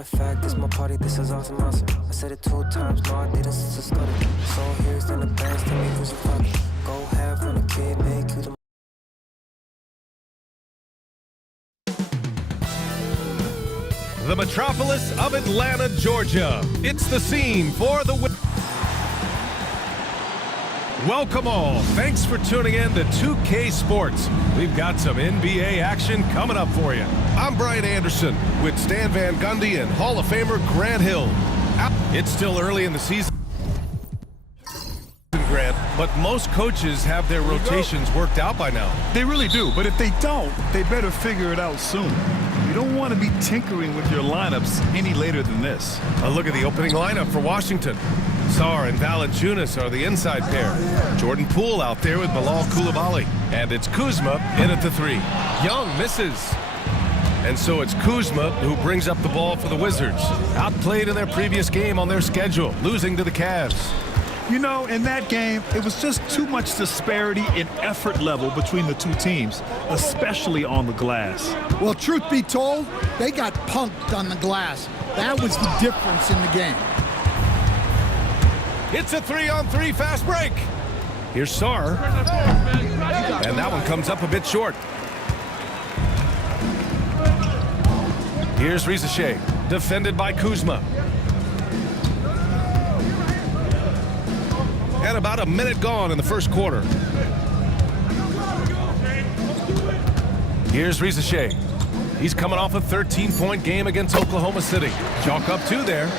Matter of fact, this my party, this is awesome, awesome. I said it 2 times, no, I didn't since I started. So here's then the bands, tell me who's your father. Go have on a kid, make you the The metropolis of Atlanta, Georgia. It's the scene for the Welcome all. Thanks for tuning in to 2K Sports. We've got some NBA action coming up for you. I'm Brian Anderson with Stan Van Gundy and Hall of Famer Grant Hill. It's still early in the season, Grant, but most coaches have their rotations worked out by now. They really do, but if they don't, they better figure it out soon. You don't want to be tinkering with your lineups any later than this. A look at the opening lineup for Washington. Sarr and Valanciunas are the inside pair. Jordan Poole out there with Bilal Coulibaly. And it's Kuzma in at the 3. Young misses. And so it's Kuzma who brings up the ball for the Wizards. Outplayed in their previous game on their schedule, losing to the Cavs. You know, in that game, it was just too much disparity in effort level between the two teams, especially on the glass. Well, truth be told, they got punked on the glass. That was the difference in the game. It's a 3-on-3 fast break. Here's Sarr. And that one comes up a bit short. Here's Rizache, defended by Kuzma. And about a minute gone in the first quarter. Here's Rizache. He's coming off a 13-point game against Oklahoma City. Chalk up 2 there.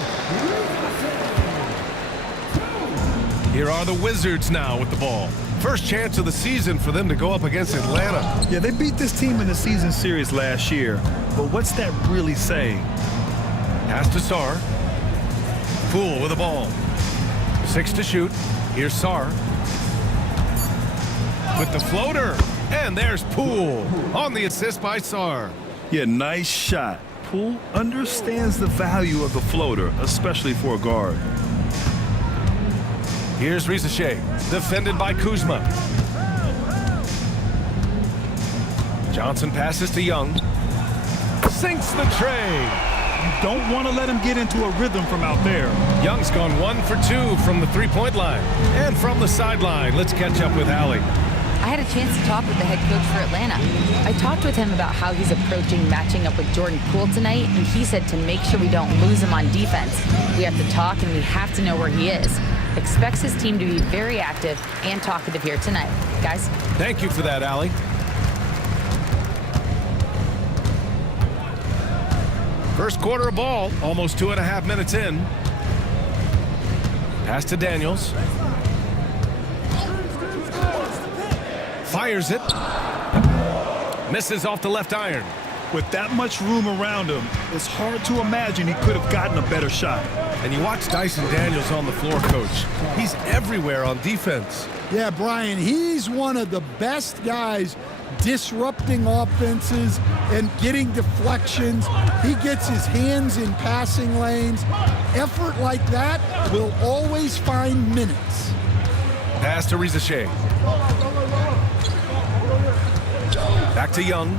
Here are the Wizards now with the ball. First chance of the season for them to go up against Atlanta. Yeah, they beat this team in the season series last year. But what's that really saying? Pass to Sarr. Poole with the ball. 6 to shoot. Here's Sarr. With the floater. And there's Poole on the assist by Sarr. Yeah, nice shot. Poole understands the value of the floater, especially for a guard. Here's Rizache, defended by Kuzma. Johnson passes to Young. Sinks the tray. You don't want to let him get into a rhythm from out there. Young's gone 1 for 2 from the 3-point line. And from the sideline, let's catch up with Allie. I had a chance to talk with the head coach for Atlanta. I talked with him about how he's approaching matching up with Jordan Poole tonight, and he said to make sure we don't lose him on defense. We have to talk, and we have to know where he is. Expects his team to be very active and talkative here tonight. Guys? Thank you for that, Allie. First quarter of ball, almost 2.5 minutes in. Pass to Daniels. Fires it. Misses off the left iron. With that much room around him, it's hard to imagine he could have gotten a better shot. And you watch Dyson Daniels on the floor, Coach. He's everywhere on defense. Yeah, Brian, he's one of the best guys disrupting offenses and getting deflections. He gets his hands in passing lanes. Effort like that will always find minutes. Pass to Rizache. Back to Young.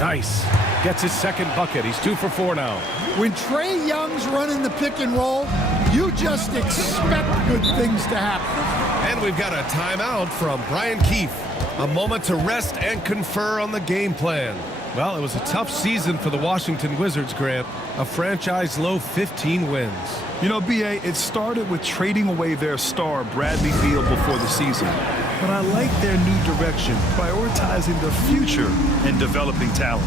Nice. Gets his second bucket. He's 2 for 4 now. When Trae Young's running the pick and roll, you just expect good things to happen. And we've got a timeout from Brian Keefe. A moment to rest and confer on the game plan. Well, it was a tough season for the Washington Wizards, Grant. A franchise-low 15 wins. You know, B.A., it started with trading away their star, Bradley Beal, before the season. But I like their new direction, prioritizing the future and developing talent.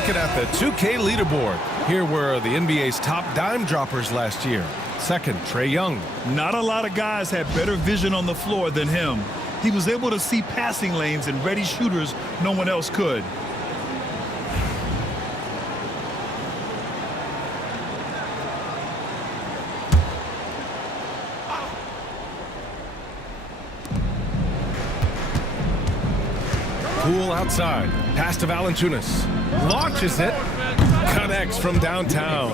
Looking at the 2K leaderboard. Here were the NBA's top dime droppers last year. Second, Trae Young. Not a lot of guys had better vision on the floor than him. He was able to see passing lanes and ready shooters no one else could. Poole outside. Pass to Valanciunas. Launches it. Connects from downtown.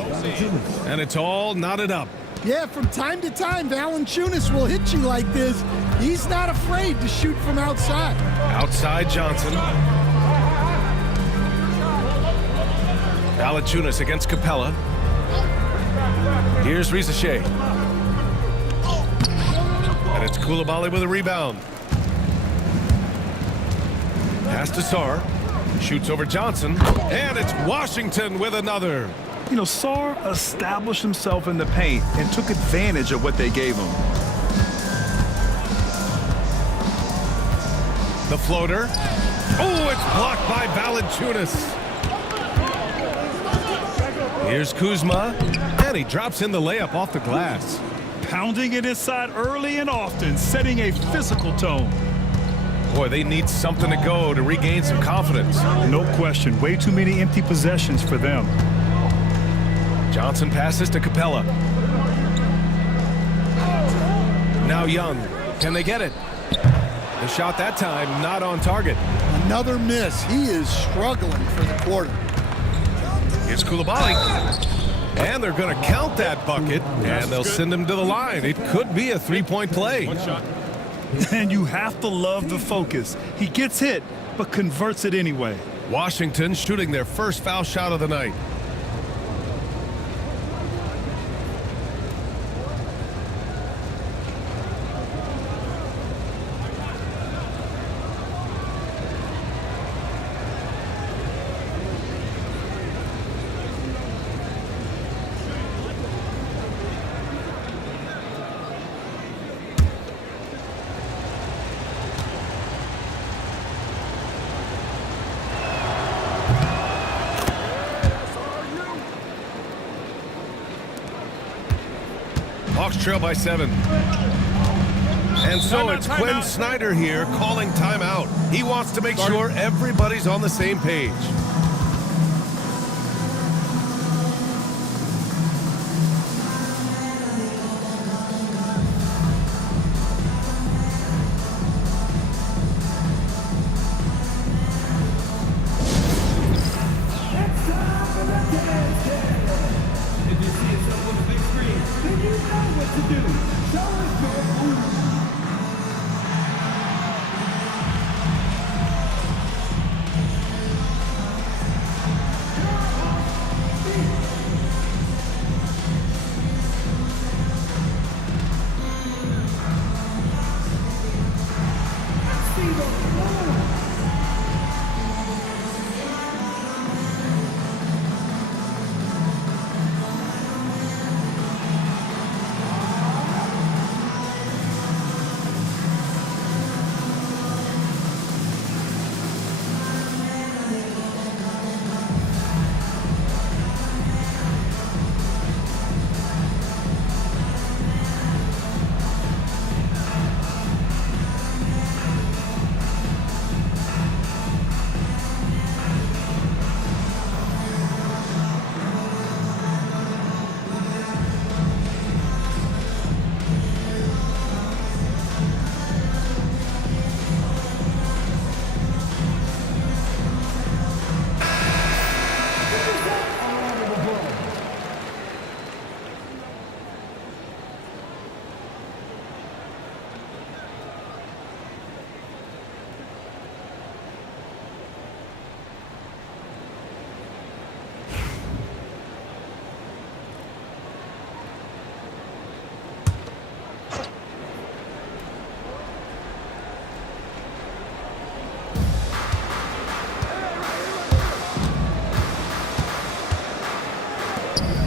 And it's all knotted up. Yeah, from time to time, Valanciunas will hit you like this. He's not afraid to shoot from outside. Outside Johnson. Valanciunas against Capella. Here's Rizachet. And it's Coulibaly with a rebound. Pass to Sarr. Shoots over Johnson. And it's Washington with another. You know, Sarr established himself in the paint and took advantage of what they gave him. The floater. Oh, it's blocked by Valanciunas. Here's Kuzma. And he drops in the layup off the glass. Pounding it inside early and often, setting a physical tone. Boy, they need something to go to regain some confidence. No question. Way too many empty possessions for them. Johnson passes to Capella. Now Young. Can they get it? The shot that time not on target. Another miss. He is struggling for the quarter. Here's Coulibaly. And they're going to count that bucket, and they'll send him to the line. It could be a three-point play. And you have to love the focus. He gets hit, but converts it anyway. Washington shooting their first foul shot of the night. Hawks trail by 7. And so it's Quinn Snyder here calling timeout. He wants to make sure everybody's on the same page.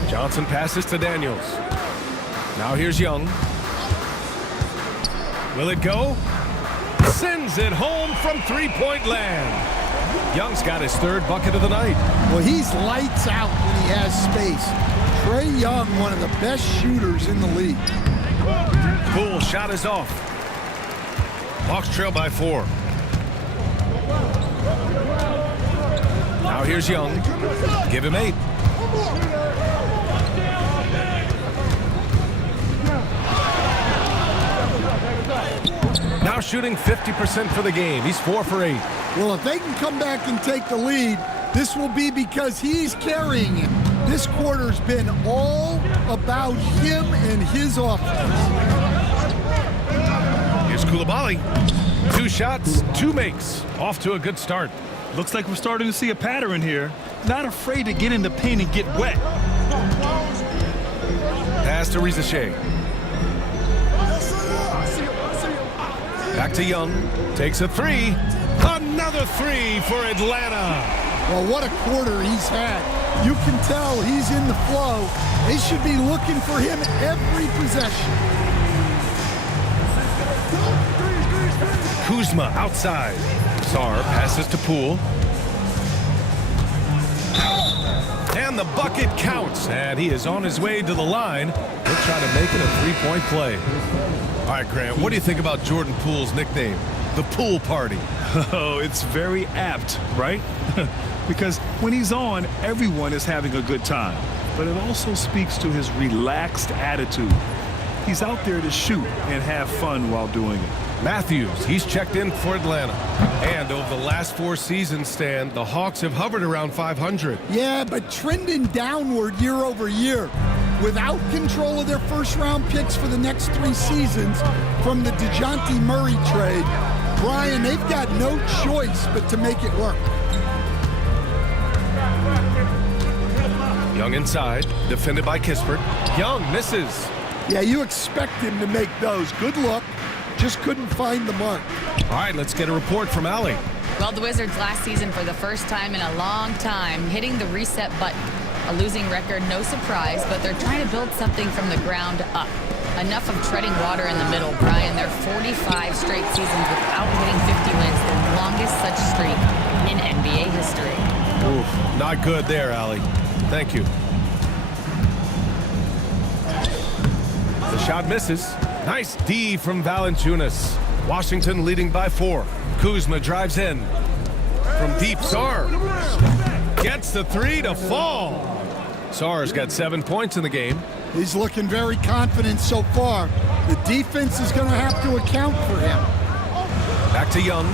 Johnson passes to Daniels. Now here's Young. Will it go? Sends it home from three-point land. Young's got his third bucket of the night. Well, he's lights out when he has space. Trae Young, one of the best shooters in the league. Poole shot is off. Hawks trail by 4. Now here's Young. Give him 8. Now shooting 50% for the game. He's 4 for 8. Well, if they can come back and take the lead, this will be because he's carrying it. This quarter's been all about him and his offense. Here's Coulibaly. 2 shots, 2 makes. Off to a good start. Looks like we're starting to see a pattern here. Not afraid to get in the paint and get wet. Pass to Rizachet. Back to Young. Takes a 3. Another 3 for Atlanta. Well, what a quarter he's had. You can tell he's in the flow. They should be looking for him every possession. Kuzma outside. Sarr passes to Poole. And the bucket counts. And he is on his way to the line. He'll try to make it a 3-point play. All right, Grant, what do you think about Jordan Poole's nickname? The Pool Party. Oh, it's very apt, right? Because when he's on, everyone is having a good time. But it also speaks to his relaxed attitude. He's out there to shoot and have fun while doing it. Matthews, he's checked in for Atlanta. And over the last 4 seasons, Stan, the Hawks have hovered around 500. Yeah, but trending downward year over year. Without control of their first-round picks for the next 3 seasons from the DeJounte Murray trade, Brian, they've got no choice but to make it work. Young inside, defended by Kispert. Young misses. Yeah, you expect him to make those. Good look. Just couldn't find the mark. All right, let's get a report from Allie. Well, the Wizards last season for the first time in a long time hitting the reset button. A losing record, no surprise, but they're trying to build something from the ground up. Enough of treading water in the middle, Brian. They're 45 straight seasons without hitting 50 wins, the longest such streak in NBA history. Oof, not good there, Allie. Thank you. The shot misses. Nice D from Valanciunas. Washington leading by 4. Kuzma drives in. From deep, Sarr gets the 3 to fall. Sarr's got 7 points in the game. He's looking very confident so far. The defense is going to have to account for him. Back to Young.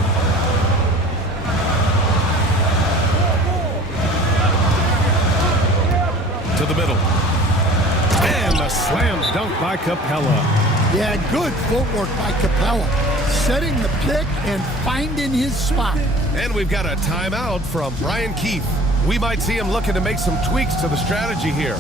To the middle. And a slam dunk by Capella. Yeah, good footwork by Capella. Setting the pick and finding his spot. And we've got a timeout from Brian Keefe. We might see him looking to make some tweaks to the strategy here.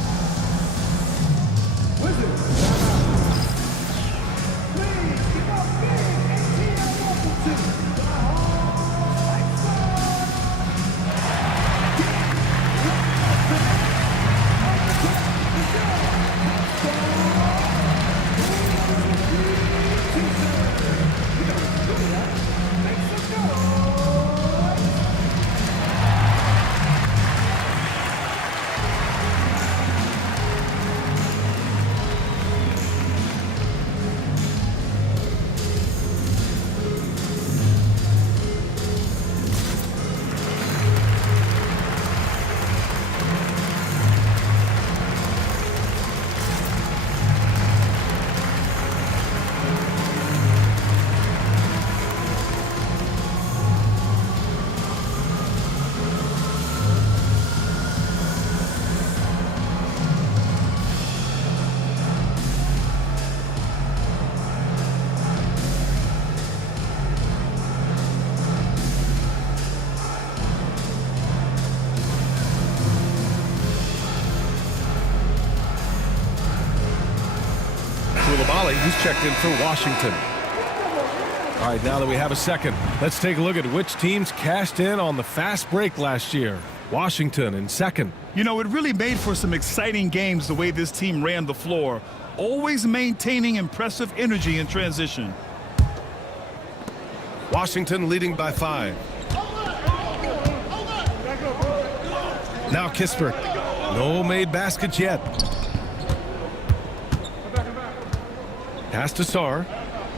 He's checked in for Washington. All right, now that we have a second, let's take a look at which teams cashed in on the fast break last year. Washington in second. You know, it really made for some exciting games the way this team ran the floor, always maintaining impressive energy in transition. Washington leading by 5. Now Kispert. No made baskets yet. Pass to Sarr.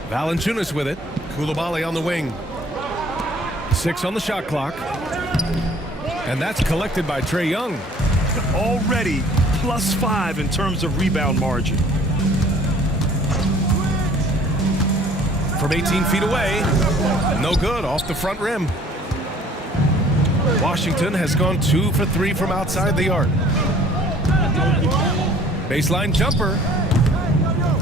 Valanciunas with it. Koulibaly on the wing. 6 on the shot clock. And that's collected by Trae Young. Already +5 in terms of rebound margin. From 18 feet away. No good, off the front rim. Washington has gone 2 for 3 from outside the arc. Baseline jumper.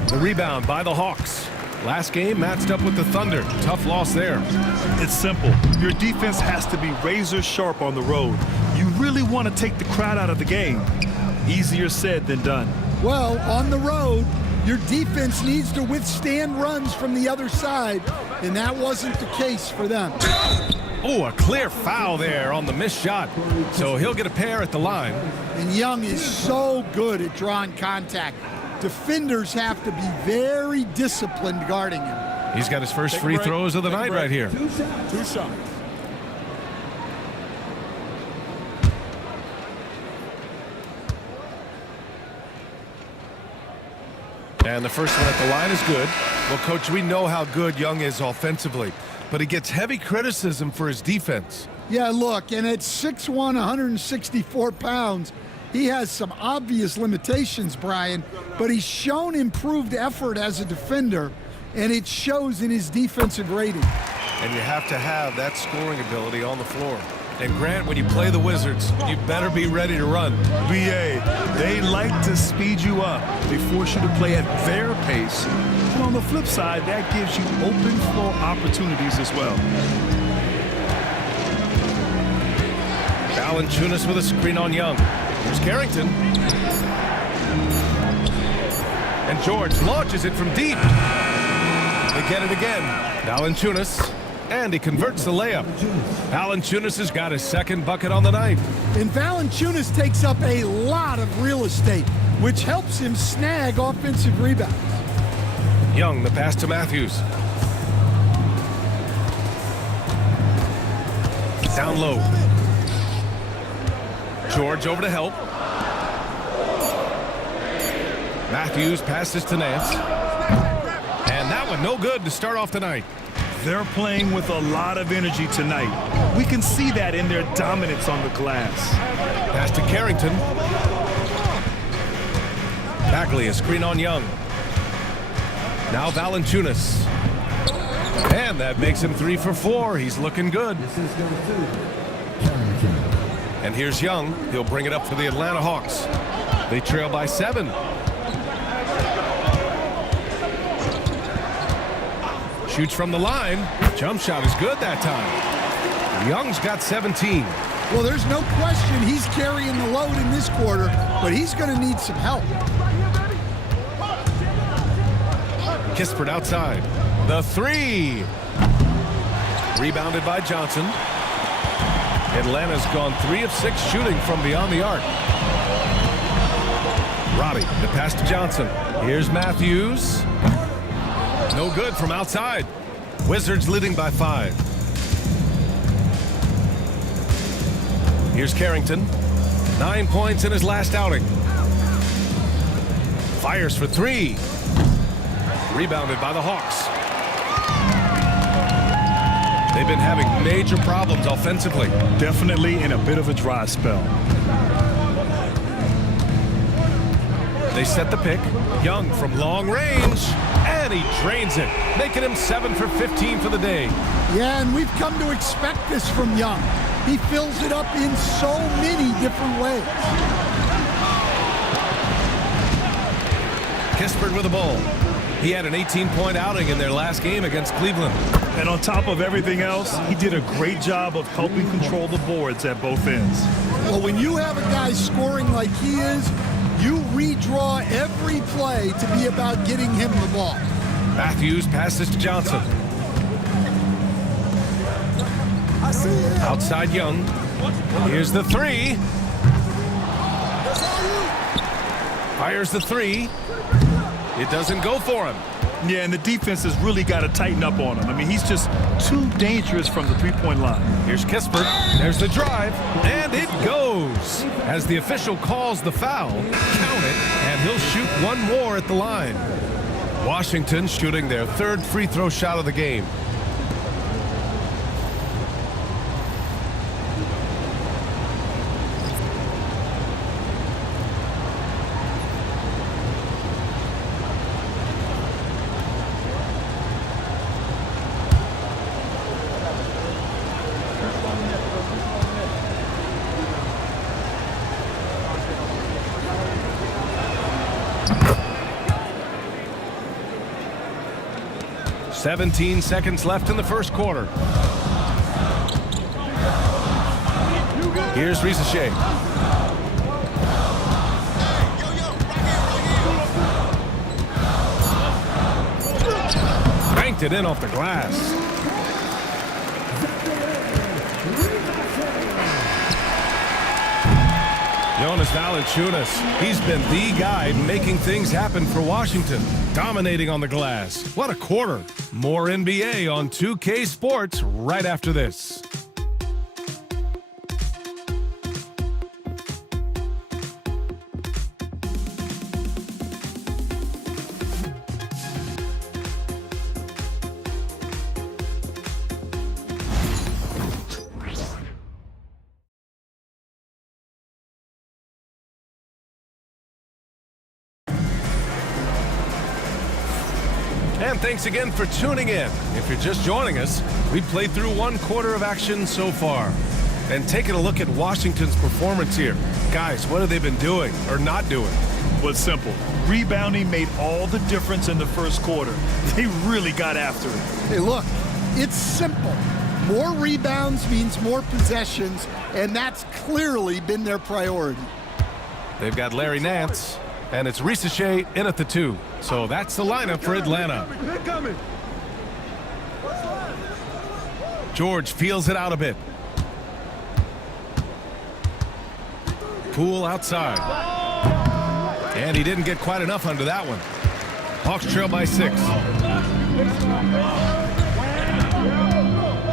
The rebound by the Hawks. Last game matched up with the Thunder. Tough loss there. It's simple. Your defense has to be razor sharp on the road. You really want to take the crowd out of the game. Easier said than done. Well, on the road, your defense needs to withstand runs from the other side, and that wasn't the case for them. Oh, a clear foul there on the missed shot. So he'll get a pair at the line. And Young is so good at drawing contact. Defenders have to be very disciplined guarding him. He's got his first free throws of the night right here. Two shots. And the first one at the line is good. Well, Coach, we know how good Young is offensively, but he gets heavy criticism for his defense. Yeah, look, and at 6'1", 164 pounds, he has some obvious limitations, Brian, but he's shown improved effort as a defender, and it shows in his defensive rating. And you have to have that scoring ability on the floor. And Grant, when you play the Wizards, you better be ready to run. BA, they like to speed you up. They force you to play at their pace. And on the flip side, that gives you open floor opportunities as well. Valanciunas with a screen on Young. Here's Carrington. And George launches it from deep. They get it again. Valanciunas. And he converts the layup. Valanciunas has got his second bucket on the night. And Valanciunas takes up a lot of real estate, which helps him snag offensive rebounds. Young, the pass to Matthews. Down low. George over to help. Matthews passes to Nance. And that one no good to start off the night. They're playing with a lot of energy tonight. We can see that in their dominance on the glass. Pass to Carrington. Bagley, a screen on Young. Now Valanciunas. And that makes him 3 for 4. He's looking good. And here's Young. He'll bring it up for the Atlanta Hawks. They trail by 7. Shoots from the line. Jump shot is good that time. Young's got 17. Well, there's no question he's carrying the load in this quarter, but he's going to need some help. Kispert outside. The 3. Rebounded by Johnson. Atlanta's gone 3 of 6 shooting from beyond the arc. Robbie, the pass to Johnson. Here's Matthews. No good from outside. Wizards leading by 5. Here's Carrington. 9 points in his last outing. Fires for 3. Rebounded by the Hawks. They've been having major problems offensively. Definitely in a bit of a dry spell. They set the pick. Young from long range. And he drains it, making him 7 for 15 for the day. Yeah, and we've come to expect this from Young. He fills it up in so many different ways. Kispert with the ball. He had an 18-point outing in their last game against Cleveland. And on top of everything else, he did a great job of helping control the boards at both ends. Well, when you have a guy scoring like he is, you redraw every play to be about getting him the ball. Matthews passes to Johnson. Outside Young. Here's the 3. Fires the 3. It doesn't go for him. Yeah, and the defense has really got to tighten up on him. I mean, he's just too dangerous from the three-point line. Here's Kispert. There's the drive, and it goes. As the official calls the foul, count it, and he'll shoot one more at the line. Washington shooting their third free throw shot of the game. "17 seconds left in the first quarter." Here's Risache. Banked it in off the glass. Jonas Valanciunas, he's been the guy making things happen for Washington, dominating on the glass. What a quarter. More NBA on 2K Sports right after this. And thanks again for tuning in. If you're just joining us, we played through one quarter of action so far. And taking a look at Washington's performance here. Guys, what have they been doing or not doing? Well, it's simple. Rebounding made all the difference in the first quarter. They really got after it. Hey, look, it's simple. More rebounds means more possessions, and that's clearly been their priority. They've got Larry Nance, and it's Risache in at the 2. So that's the lineup for Atlanta. George feels it out a bit. Poole outside. And he didn't get quite enough under that one. Hawks trail by 6.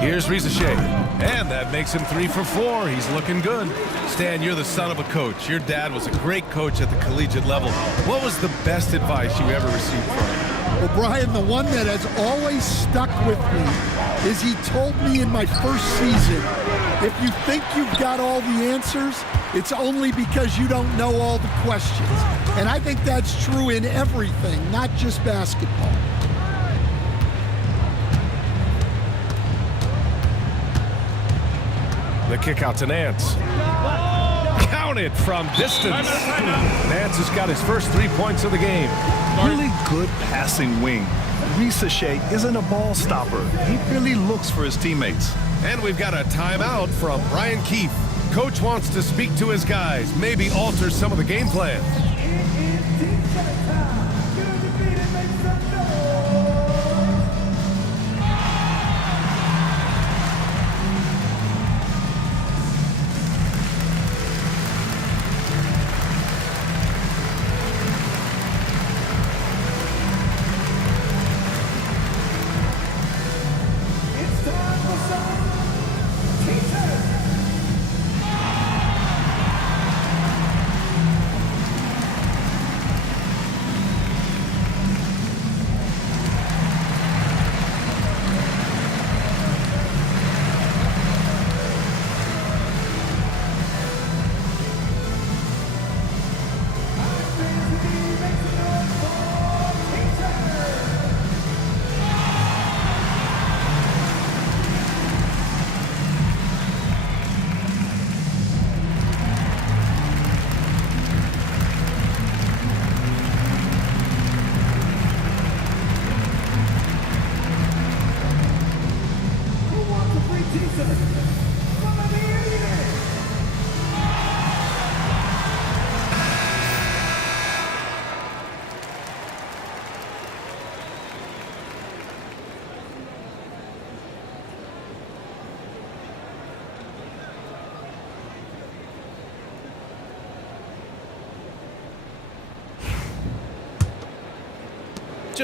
Here's Risache. And that makes him 3 for 4. He's looking good. Stan, you're the son of a coach. Your dad was a great coach at the collegiate level. What was the best advice you ever received from him? Well, Brian, the one that has always stuck with me is he told me in my first season, if you think you've got all the answers, it's only because you don't know all the questions. And I think that's true in everything, not just basketball. The kick out to Nance. Counted from distance. Nance has got his first 3 points of the game. Really good passing wing. Risache isn't a ball stopper. He really looks for his teammates. And we've got a timeout from Brian Keefe. Coach wants to speak to his guys, maybe alter some of the game plan.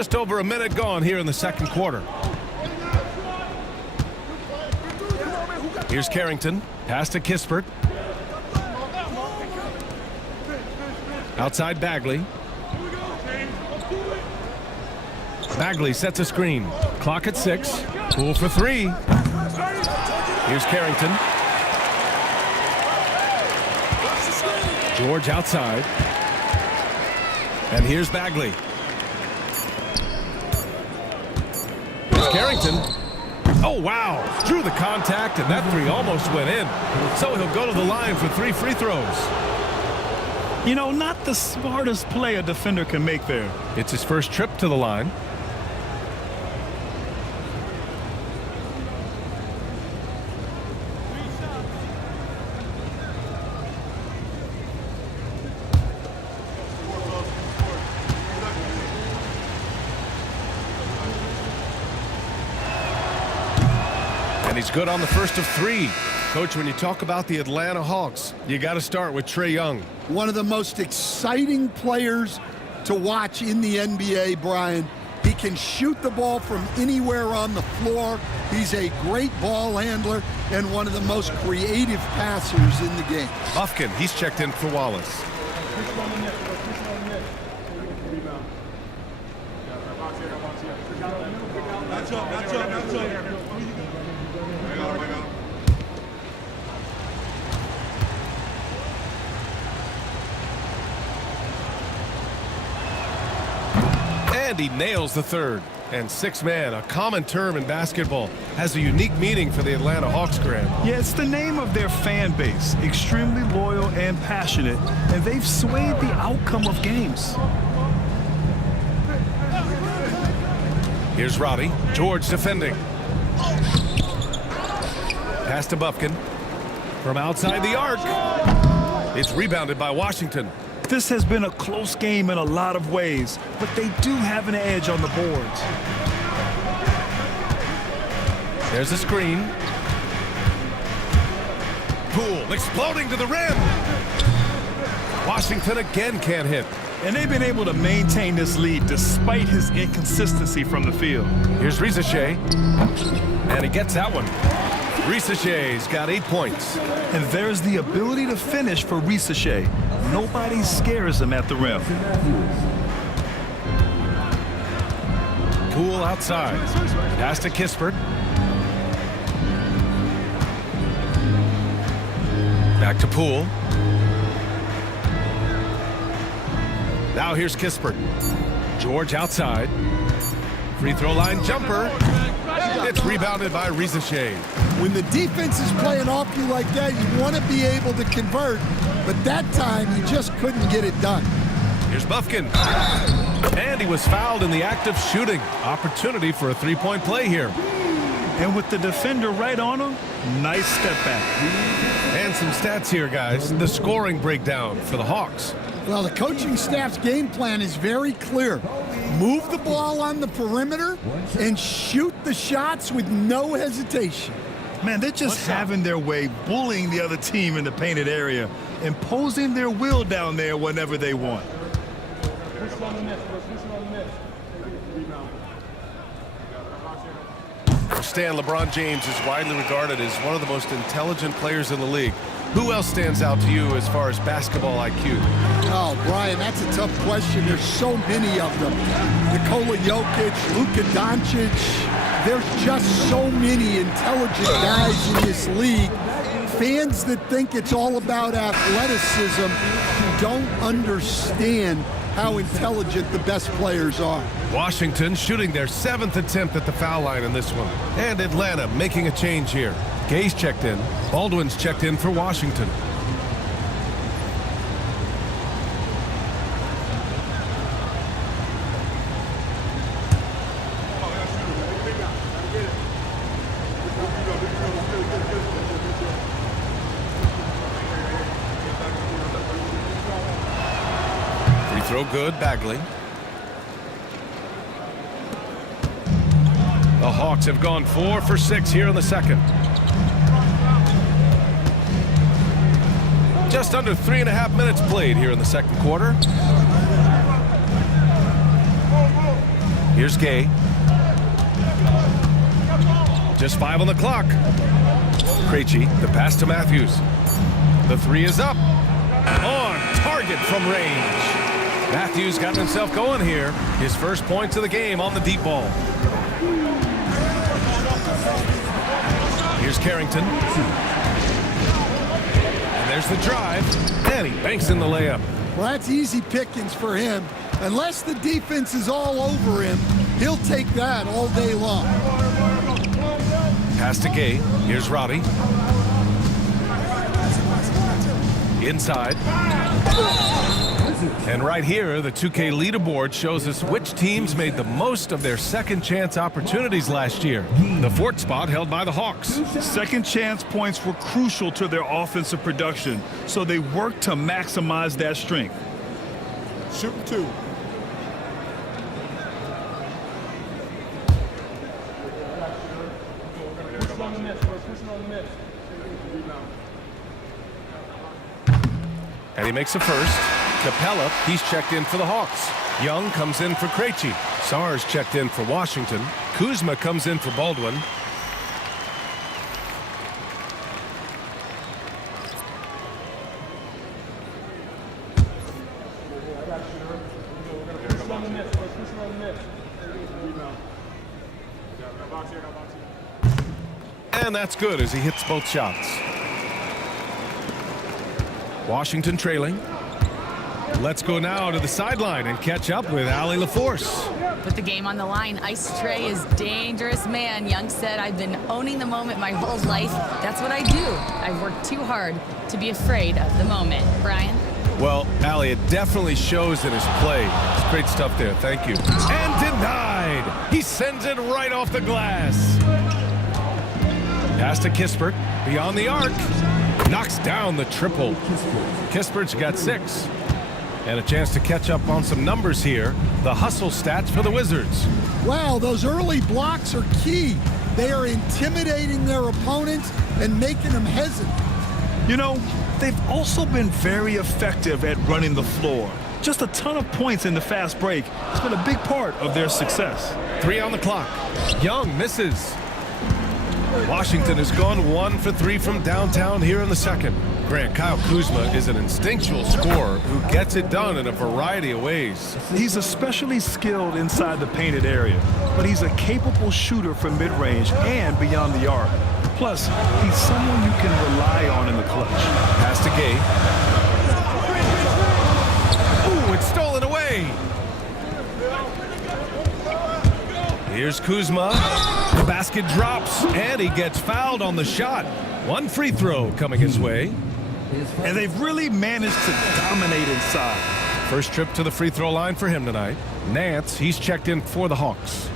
Just over a minute gone here in the second quarter. Here's Carrington. Pass to Kispert. Outside Bagley. Bagley sets a screen. Clock at 6. Poole for 3. Here's Carrington. George outside. And here's Bagley. Here's Carrington. Oh, wow. Drew the contact, and that 3 almost went in. So he'll go to the line for 3 free throws. You know, not the smartest play a defender can make there. It's his first trip to the line. And he's good on the first of 3. Coach, when you talk about the Atlanta Hawks, you got to start with Trae Young. One of the most exciting players to watch in the NBA, Brian. He can shoot the ball from anywhere on the floor. He's a great ball handler and one of the most creative passers in the game. Buffkin, he's checked in for Wallace. And he nails the third. And 6-man, a common term in basketball, has a unique meaning for the Atlanta Hawks, Grant. Yeah, it's the name of their fan base. Extremely loyal and passionate, and they've swayed the outcome of games. Here's Roddy. George defending. Pass to Buffkin. From outside the arc. It's rebounded by Washington. This has been a close game in a lot of ways, but they do have an edge on the boards. There's a screen. Poole exploding to the rim. Washington again can't hit. And they've been able to maintain this lead despite his inconsistency from the field. Here's Risacher. And he gets that one. Risacher's got 8 points. And there's the ability to finish for Risacher. Nobody scares him at the rim. Poole outside. Pass to Kispert. Back to Poole. Now here's Kispert. George outside. Free throw line jumper. It's rebounded by Risacher. When the defense is playing off you like that, you want to be able to convert, but that time he just couldn't get it done. Here's Buffkin. And he was fouled in the act of shooting. Opportunity for a 3-point play here. And with the defender right on him, nice step back. And some stats here, guys. The scoring breakdown for the Hawks. Well, the coaching staff's game plan is very clear. Move the ball on the perimeter and shoot the shots with no hesitation. Man, they're just having their way, bullying the other team in the painted area, imposing their will down there whenever they want. Stan, LeBron James is widely regarded as one of the most intelligent players in the league. Who else stands out to you as far as basketball IQ? Oh, Brian, that's a tough question. There's so many of them. Nikola Jokic, Luka Doncic. There's just so many intelligent guys in this league. Fans that think it's all about athleticism don't understand how intelligent the best players are. Washington shooting their 7th attempt at the foul line in this one. And Atlanta making a change here. Gay's checked in. Baldwin's checked in for Washington. Free throw good, Bagley. The Hawks have gone 4 for 6 here in the second. Just under 3.5 minutes played here in the second quarter. Here's Gay. Just 5 on the clock. Krejci, the pass to Matthews. The 3 is up. On target from range. Matthews got himself going here. His first points of the game on the deep ball. Here's Carrington. And there's the drive. And he banks in the layup. Well, that's easy pickings for him. Unless the defense is all over him, he'll take that all day long. Pass to Gay. Here's Roddy. Inside. And right here, the 2K leaderboard shows us which teams made the most of their second chance opportunities last year. The 4th spot held by the Hawks. Second chance points were crucial to their offensive production, so they worked to maximize that strength. Shooting 2. And he makes a first. Capella, he's checked in for the Hawks. Young comes in for Krejci. Sar's checked in for Washington. Kuzma comes in for Baldwin. And that's good as he hits both shots. Washington trailing. Let's go now to the sideline and catch up with Allie LaForce. Put the game on the line. Ice Trey is dangerous, man. Young said, I've been owning the moment my whole life. That's what I do. I've worked too hard to be afraid of the moment. Brian? Well, Allie, it definitely shows in his play. It's great stuff there. Thank you. And denied. He sends it right off the glass. Pass to Kispert. Beyond the arc. Knocks down the triple. Kispert's got 6. And a chance to catch up on some numbers here. The hustle stats for the Wizards. Wow, those early blocks are key. They are intimidating their opponents and making them hesitant. You know, they've also been very effective at running the floor. Just a ton of points in the fast break has been a big part of their success. 3 on the clock. Young misses. Washington has gone 1 for 3 from downtown here in the second. Grant, Kyle Kuzma is an instinctual scorer who gets it done in a variety of ways. He's especially skilled inside the painted area, but he's a capable shooter from mid-range and beyond the arc. Plus, he's someone you can rely on in the clutch. Pass to Gay. Ooh, it's stolen away. Here's Kuzma. The basket drops, and he gets fouled on the shot. 1 free throw coming his way. And they've really managed to dominate inside. First trip to the free throw line for him tonight. Nance, he's checked in for the Hawks.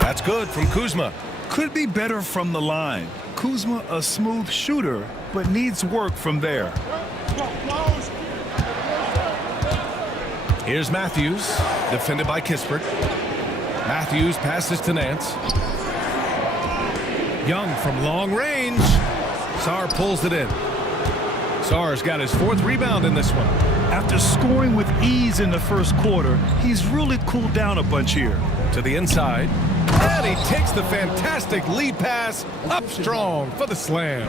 That's good from Kuzma. Could be better from the line. Kuzma, a smooth shooter, but needs work from there. Here's Matthews, defended by Kispert. Matthews passes to Nance. Young from long range. Sar pulls it in. Sar's got his 4th rebound in this one. After scoring with ease in the first quarter, he's really cooled down a bunch here. To the inside. And he takes the fantastic lead pass up strong for the slam.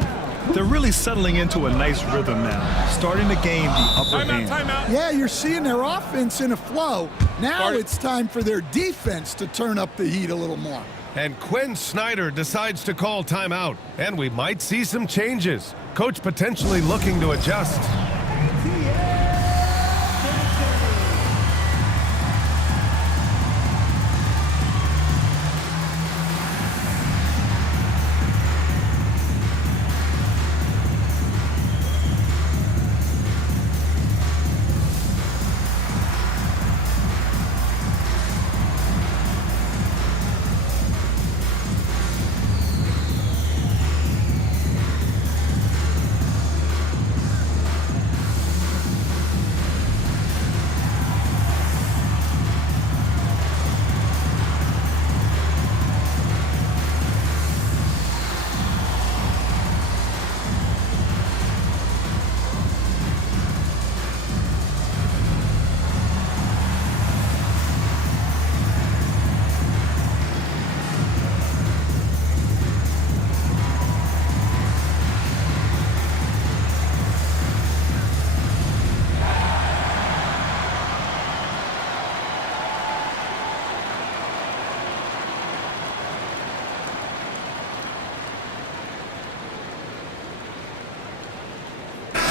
They're really settling into a nice rhythm now, starting to gain the upper hand. Yeah, you're seeing their offense in a flow. Now it's time for their defense to turn up the heat a little more. And Quinn Snyder decides to call timeout. And we might see some changes. Coach potentially looking to adjust.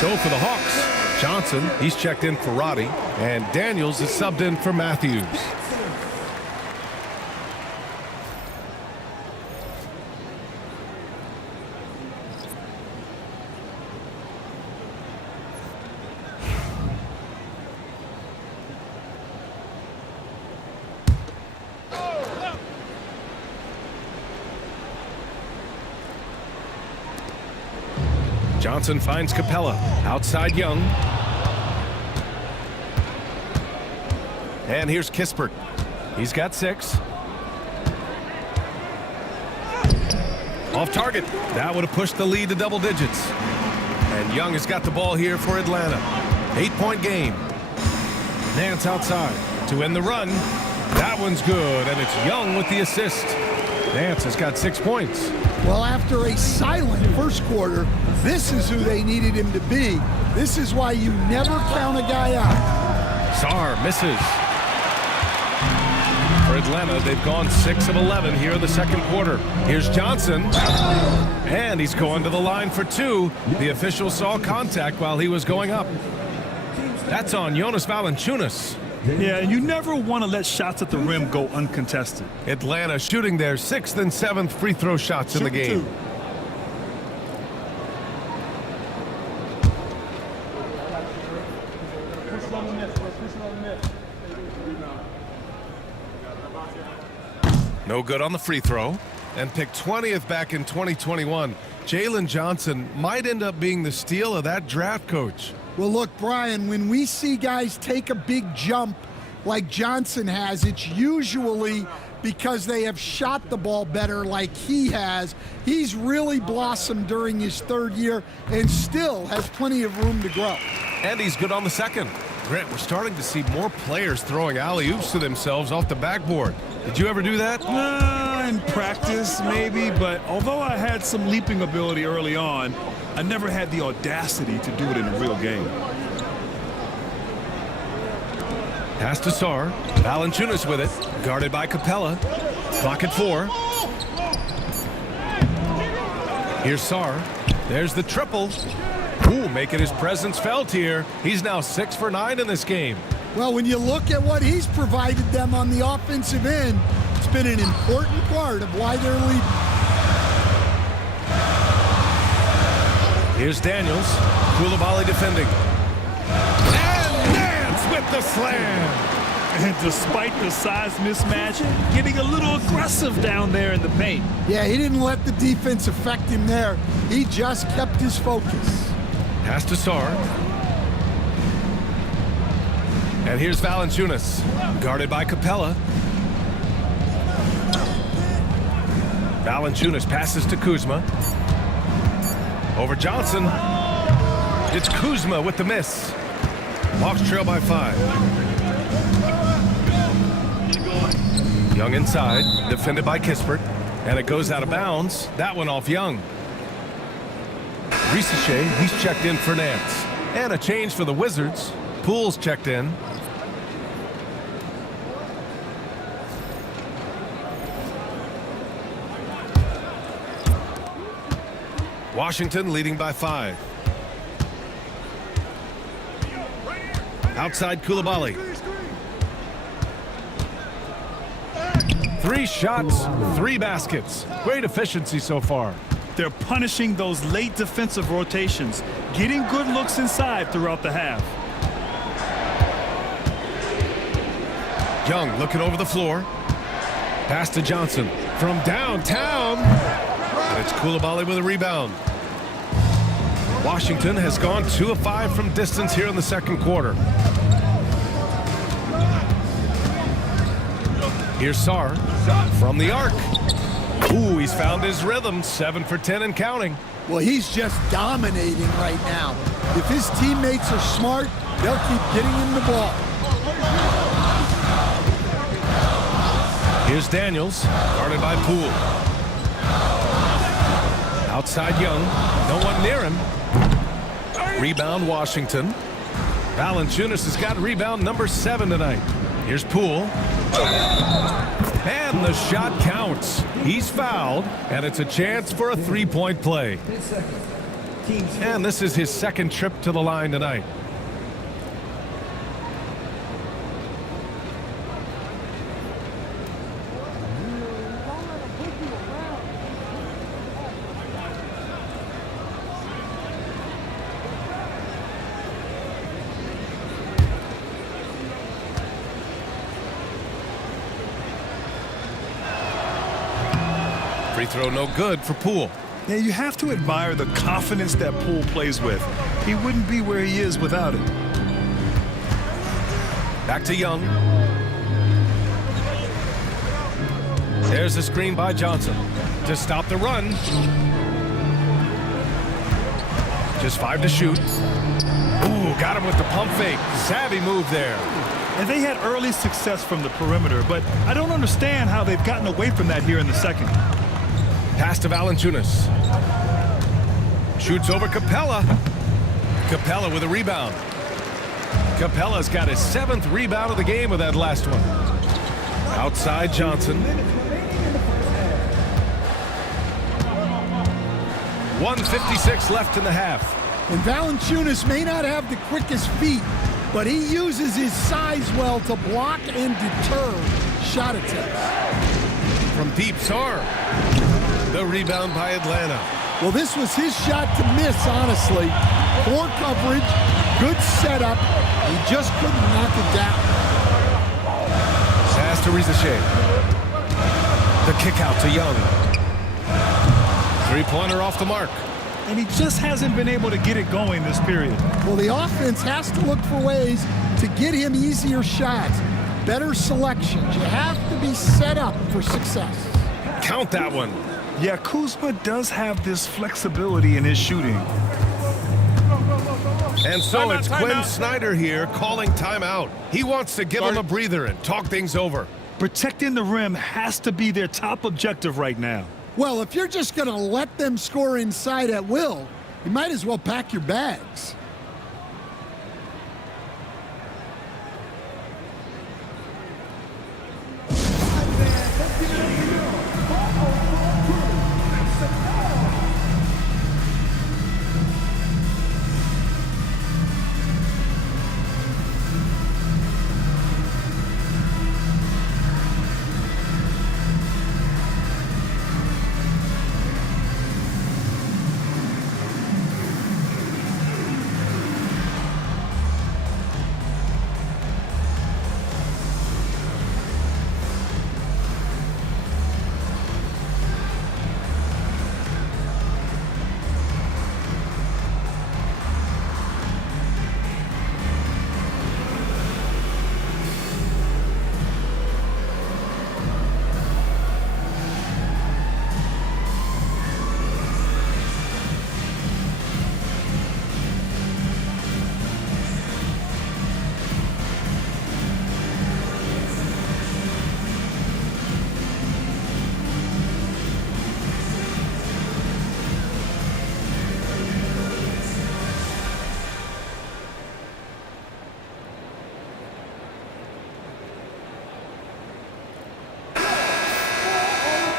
So for the Hawks, Johnson, he's checked in for Roddy, and Daniels is subbed in for Matthews. Johnson finds Capella. Outside Young. And here's Kispert. He's got 6. Off target. That would have pushed the lead to double digits. And Young has got the ball here for Atlanta. 8-point game. Nance outside to end the run. That one's good, and it's Young with the assist. Nance has got 6 points. Well, after a silent first quarter, this is who they needed him to be. This is why you never count a guy out. Sarr misses. For Atlanta, they've gone 6 of 11 here in the second quarter. Here's Johnson. And he's going to the line for 2. The official saw contact while he was going up. That's on Jonas Valanciunas. Yeah, and you never want to let shots at the rim go uncontested. Atlanta shooting their 6th and 7th free throw shots in the game. No good on the free throw. And picked 20th back in 2021. Jalen Johnson might end up being the steal of that draft, coach. Well, look, Brian, when we see guys take a big jump like Johnson has, it's usually because they have shot the ball better like he has. He's really blossomed during his 3rd year and still has plenty of room to grow. And he's good on the second. Grant, we're starting to see more players throwing alley-oops to themselves off the backboard. Did you ever do that? In practice, maybe, but although I had some leaping ability early on, I never had the audacity to do it in a real game. Pass to Sarr. Valanciunas with it. Guarded by Capella. Clock at 4. Here's Sarr. There's the triple. Ooh, making his presence felt here. He's now 6 for 9 in this game. Well, when you look at what he's provided them on the offensive end, it's been an important part of why they're leading. Here's Daniels. Koulibaly defending. And Nance with the slam. And despite the size mismatch, getting a little aggressive down there in the paint. Yeah, he didn't let the defense affect him there. He just kept his focus. Pass to Sarr. And here's Valanciunas. Guarded by Capella. Valanciunas passes to Kuzma. Over Johnson. It's Kuzma with the miss. Hawks trail by 5. Young inside, defended by Kispert. And it goes out of bounds. That one off Young. Risache, he's checked in for Nance. And a change for the Wizards. Poole's checked in. Washington leading by 5. Outside Koulibaly. 3 shots, 3 baskets. Great efficiency so far. They're punishing those late defensive rotations, getting good looks inside throughout the half. Young looking over the floor. Pass to Johnson from downtown. And it's Koulibaly with a rebound. Washington has gone 2 of 5 from distance here in the second quarter. Here's Sarr from the arc. Ooh, he's found his rhythm. 7 for 10 and counting. Well, he's just dominating right now. If his teammates are smart, they'll keep getting him the ball. Here's Daniels, guarded by Poole. Outside Young, no one near him. Rebound Washington. Valanciunas has got rebound number 7 tonight. Here's Poole. And the shot counts. He's fouled, and it's a chance for a 3-point play. And this is his second trip to the line tonight. Free throw no good for Poole. Yeah, you have to admire the confidence that Poole plays with. He wouldn't be where he is without it. Back to Young. There's the screen by Johnson to stop the run. Just 5 to shoot. Ooh, got him with the pump fake. Savvy move there. And they had early success from the perimeter, but I don't understand how they've gotten away from that here in the second. Pass to Valanciunas. Shoots over Capella. Capella with a rebound. Capella's got his 7th rebound of the game with that last one. Outside Johnson. 1:56 left in the half. And Valanciunas may not have the quickest feet, but he uses his size well to block and deter shot attempts. From deep, Sarr. The rebound by Atlanta. Well, this was his shot to miss, honestly. Poor coverage, good setup. He just couldn't knock it down. Pass to Rizachet. The kick out to Young. Three-pointer off the mark. And he just hasn't been able to get it going this period. Well, the offense has to look for ways to get him easier shots, better selections. You have to be set up for success. Count that one. Yeah, Kuzma does have this flexibility in his shooting. And so it's Quinn Snyder here calling timeout. He wants to give him a breather and talk things over. Protecting the rim has to be their top objective right now. Well, if you're just going to let them score inside at will, you might as well pack your bags.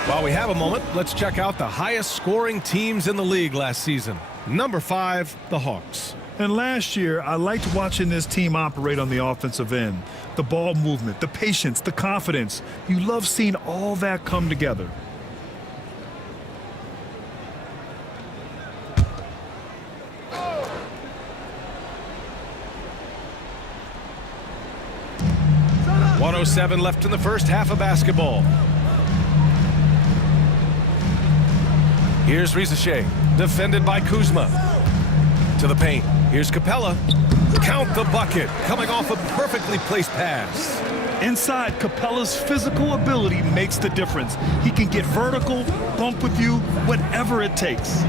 While we have a moment, let's check out the highest scoring teams in the league last season. Number 5, the Hawks. And last year, I liked watching this team operate on the offensive end. The ball movement, the patience, the confidence. You love seeing all that come together. .107 left in the first half of basketball. Here's Rizachet, defended by Kuzma. To the paint. Here's Capella. Count the bucket, coming off a perfectly placed pass. Inside, Capella's physical ability makes the difference. He can get vertical, bump with you, whatever it takes.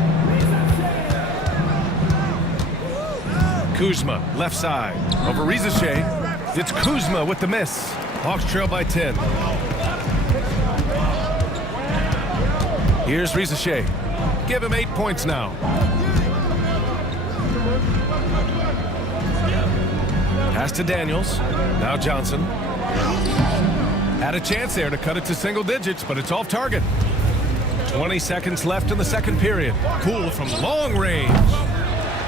Kuzma, left side. Over Rizachet. It's Kuzma with the miss. Hawks trail by 10. Here's Rizachet. Give him 8 points now. Pass to Daniels. Now Johnson. Had a chance there to cut it to single digits, but it's off target. 20 seconds left in the second period. Poole from long range.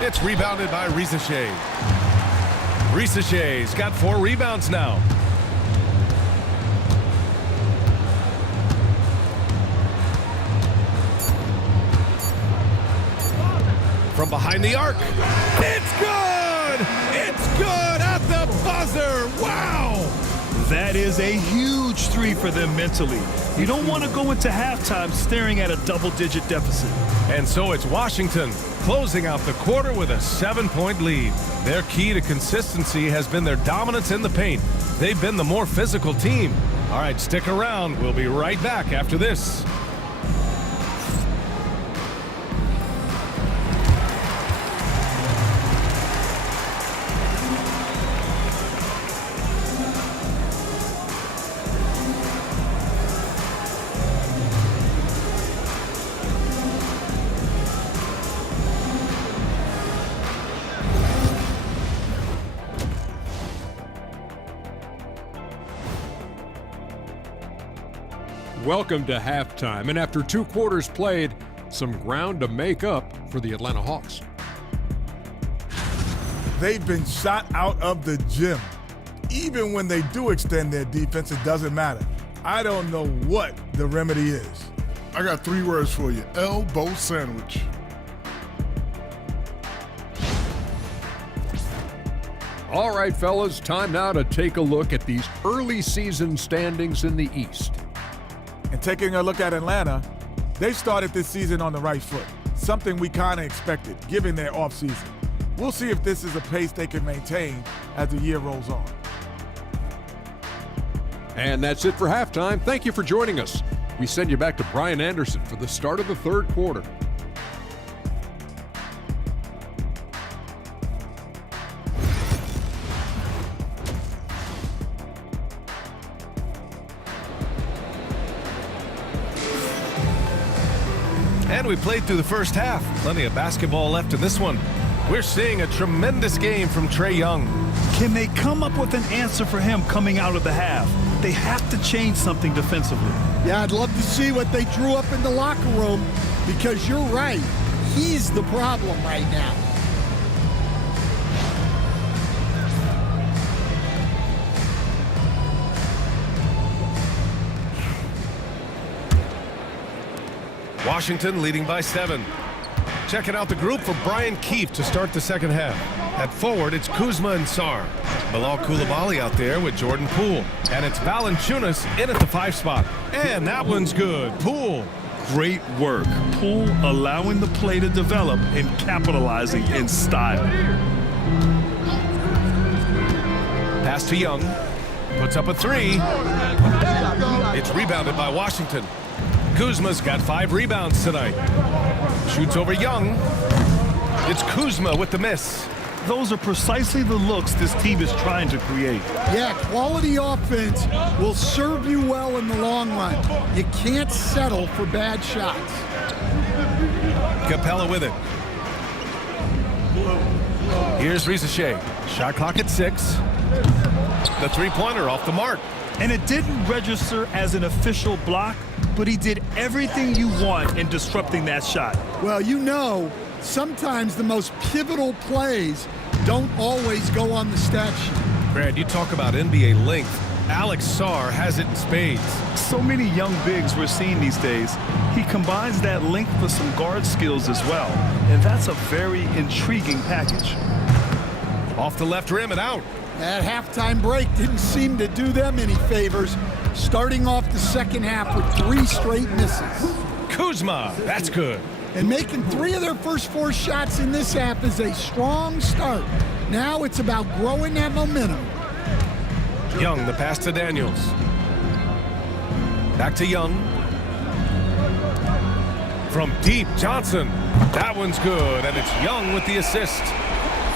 It's rebounded by Risache. Risache's got 4 rebounds now. From behind the arc. It's good! It's good at the buzzer! Wow! That is a huge 3 for them mentally. You don't want to go into halftime staring at a double-digit deficit. And so it's Washington closing out the quarter with a 7-point lead. Their key to consistency has been their dominance in the paint. They've been the more physical team. All right, stick around. We'll be right back after this. Welcome to halftime, and after 2 quarters played, some ground to make up for the Atlanta Hawks. They've been shot out of the gym. Even when they do extend their defense, it doesn't matter. I don't know what the remedy is. I got 3 words for you. Elbow sandwich. All right, fellas, time now to take a look at these early season standings in the East. And taking a look at Atlanta, they've started this season on the right foot, something we kind of expected, given their offseason. We'll see if this is a pace they can maintain as the year rolls on. And that's it for halftime. Thank you for joining us. We send you back to Brian Anderson for the start of the 3rd quarter. And we played through the first half. Plenty of basketball left in this one. We're seeing a tremendous game from Trae Young. Can they come up with an answer for him coming out of the half? They have to change something defensively. Yeah, I'd love to see what they drew up in the locker room, because you're right. He's the problem right now. Washington leading by 7. Checking out the group for Brian Keefe to start the second half. At forward, it's Kuzma and Sarr. Bilal Coulibaly out there with Jordan Poole. And it's Valanciunas in at the 5 spot. And that one's good. Poole. Great work. Poole allowing the play to develop and capitalizing in style. Pass to Young. Puts up a 3. It's rebounded by Washington. Kuzma's got 5 rebounds tonight. Shoots over Young. It's Kuzma with the miss. Those are precisely the looks this team is trying to create. Yeah, quality offense will serve you well in the long run. You can't settle for bad shots. Capella with it. Here's Risache. Shot clock at 6. The 3-pointer off the mark. And it didn't register as an official block, but he did everything you want in disrupting that shot. Well, you know, sometimes the most pivotal plays don't always go on the stat sheet. Brad, you talk about NBA length. Alex Sarr has it in spades. So many young bigs we're seeing these days. He combines that length with some guard skills as well, and that's a very intriguing package. Off the left rim and out. That halftime break didn't seem to do them any favors, starting off the second half with 3 straight misses. Kuzma, that's good. And making 3 of their first 4 shots in this half is a strong start. Now it's about growing that momentum. Young, the pass to Daniels. Back to Young. From deep, Johnson. That one's good, and it's Young with the assist.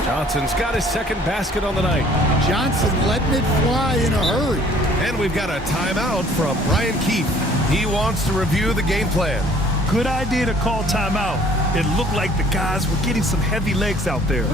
Johnson's got his 2nd basket on the night. Johnson letting it fly in a hurry. And we've got a timeout from Brian Keefe. He wants to review the game plan. Good idea to call timeout. It looked like the guys were getting some heavy legs out there.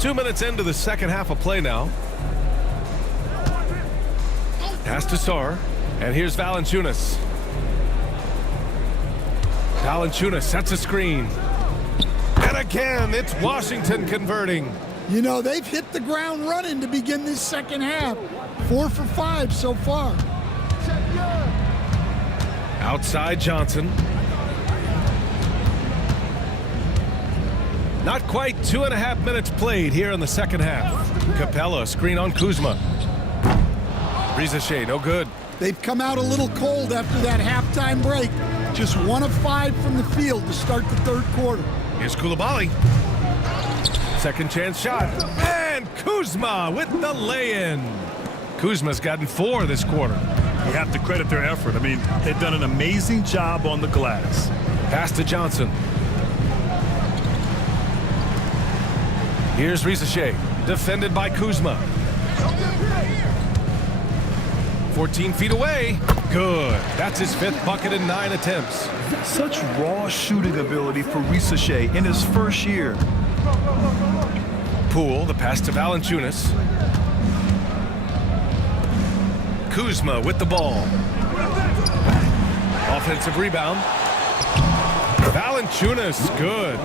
Two minutes into the second half of play now. Pass to Sar, and here's Valanciunas. Valanciunas sets a screen. And again, it's Washington converting. You know, they've hit the ground running to begin this second half. 4 for 5 so far. Outside Johnson. Not quite 2.5 minutes played here in the second half. Capella, screen on Kuzma. Rizachet, no good. They've come out a little cold after that halftime break. Just 1 of 5 from the field to start the third quarter. Here's Coulibaly. Second chance shot. And Kuzma with the lay-in. Kuzma's gotten 4 this quarter. You have to credit their effort. I mean, they've done an amazing job on the glass. Pass to Johnson. Here's Rizachet, defended by Kuzma. 14 feet away. Good. That's his 5th bucket in 9 attempts. Such raw shooting ability for Rizachet in his first year. Poole, the pass to Valanciunas. Kuzma with the ball. Offensive rebound. Valanciunas, good.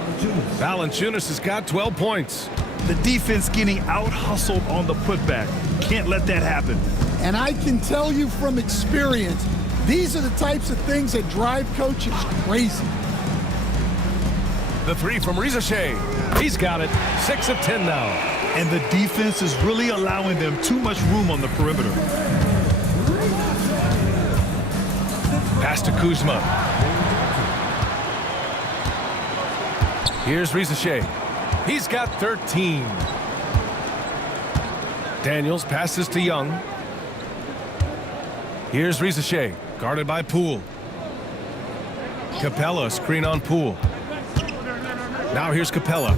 Valanciunas has got 12 points. The defense getting out-hustled on the putback. Can't let that happen. And I can tell you from experience, these are the types of things that drive coaches crazy. The 3 from Rizachet. He's got it. 6 of 10 now. And the defense is really allowing them too much room on the perimeter. Pass to Kuzma. Here's Rizachet. He's got 13. Daniels passes to Young. Here's Rizachet, guarded by Poole. Capella, screen on Poole. Now here's Capella.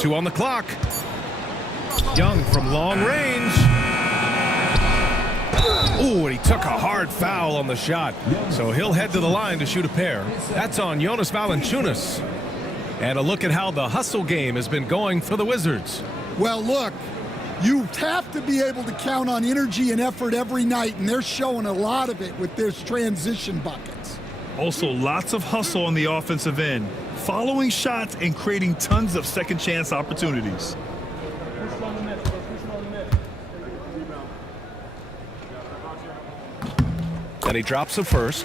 2 on the clock. Young from long range. Ooh, and he took a hard foul on the shot. So he'll head to the line to shoot a pair. That's on Jonas Valanciunas. And a look at how the hustle game has been going for the Wizards. Well, look, you have to be able to count on energy and effort every night, and they're showing a lot of it with their transition buckets. Also, lots of hustle on the offensive end, following shots and creating tons of second chance opportunities. Then he drops the first.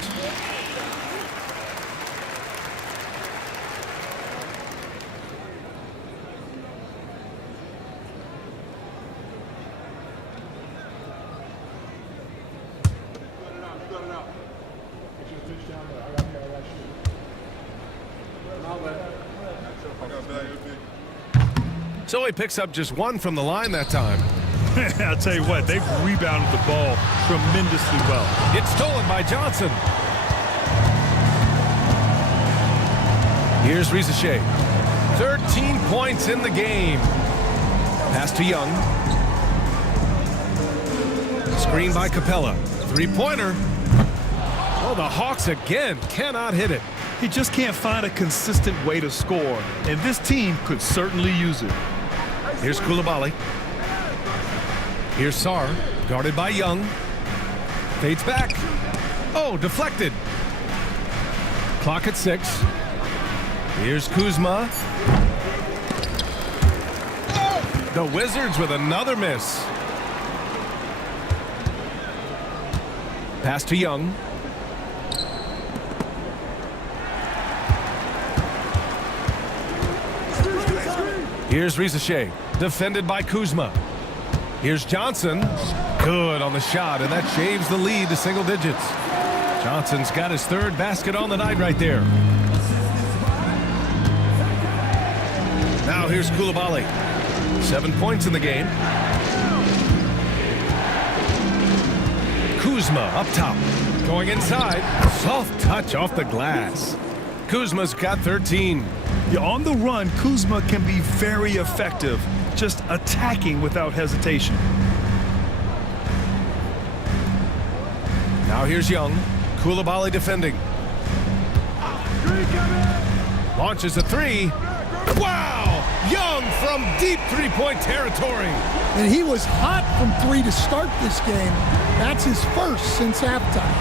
So he picks up just 1 from the line that time. I'll tell you what, they've rebounded the ball tremendously well. It's stolen by Johnson. Here's Rizachet. 13 points in the game. Pass to Young. Screen by Capella. Three-pointer. Oh, the Hawks again cannot hit it. He just can't find a consistent way to score, and this team could certainly use it. Here's Koulibaly. Here's Sarr, guarded by Young. Fades back. Oh, deflected. Clock at 6. Here's Kuzma. The Wizards with another miss. Pass to Young. Here's Rizachet, defended by Kuzma. Here's Johnson. Good on the shot, and that shaves the lead to single digits. Johnson's got his third basket on the night right there. Now here's Koulibaly. 7 points in the game. Kuzma up top. Going inside. Soft touch off the glass. Kuzma's got 13. Yeah, on the run, Kuzma can be very effective, just attacking without hesitation. Now here's Young. Koulibaly defending. Launches a three. Wow! Young from deep three-point territory. And he was hot from 3 to start this game. That's his first since halftime.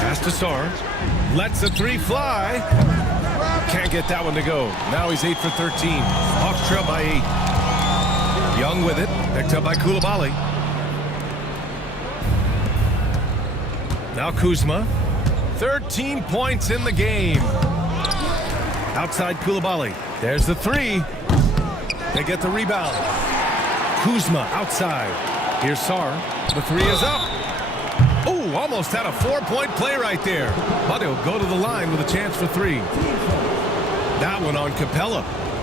Pass to Sarr. Lets the three fly. Can't get that one to go. Now he's 8 for 13. Hawks trail by 8. Young with it. Picked up by Koulibaly. Now Kuzma. 13 points in the game. Outside Koulibaly. There's the three. They get the rebound. Kuzma outside. Here's Sarr. The three is up. Oh, almost had a 4-point play right there. But he'll go to the line with a chance for 3. That one on Capella.